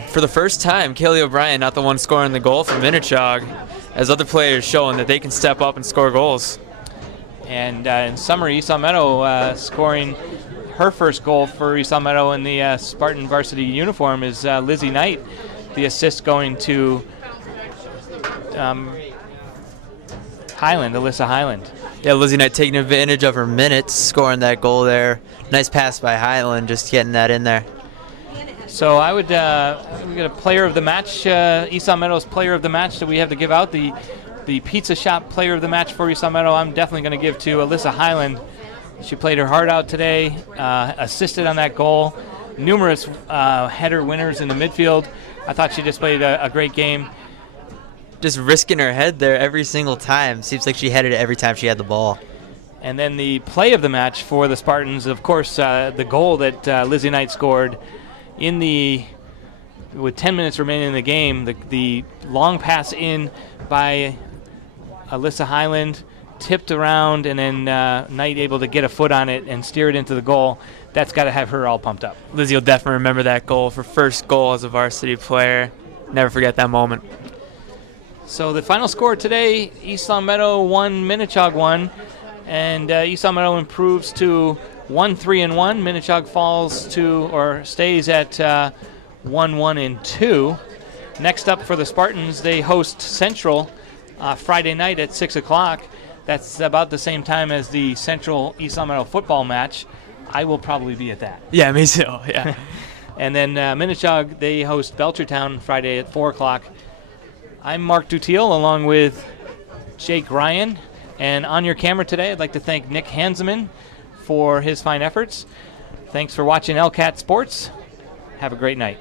For the first time, Kaylee O'Brien not the one scoring the goal for Minnechaug, as other players showing that they can step up and score goals. And in summary, East Long Meadow scoring her first goal for East Long Meadow in the Spartan varsity uniform is Lizzie Knight. The assist going to Highland, Alyssa Highland. Yeah, Lizzie Knight taking advantage of her minutes, scoring that goal there. Nice pass by Highland, just getting that in there. So I would we get a player of the match, East Long Meadow's player of the match that we have to give out. The pizza shop player of the match for East Long Meadow, I'm definitely going to give to Alyssa Highland. She played her heart out today, assisted on that goal. Numerous header winners in the midfield. I thought she just played a great game. Just risking her head there every single time. Seems like she headed it every time she had the ball. And then the play of the match for the Spartans, of course, the goal that Lizzie Knight scored with 10 minutes remaining in the game. The long pass in by Alyssa Highland, tipped around, and then Knight able to get a foot on it and steer it into the goal. That's got to have her all pumped up. Lizzie will definitely remember that goal for first goal as a varsity player. Never forget that moment. So the final score today, East Long Meadow 1, Minnechaug 1, and East Long Meadow improves to 1-3-1. Minnechaug falls to or stays at 1-1-2. Next up for the Spartans, they host Central Friday night at 6 o'clock. That's about the same time as the Central East Long Meadow football match. I will probably be at that. Yeah, me too. Yeah. And then Minnechaug, they host Belchertown Friday at 4 o'clock. I'm Mark Dutiel along with Jake Ryan. And on your camera today, I'd like to thank Nick Hanseman for his fine efforts. Thanks for watching LCAT Sports. Have a great night.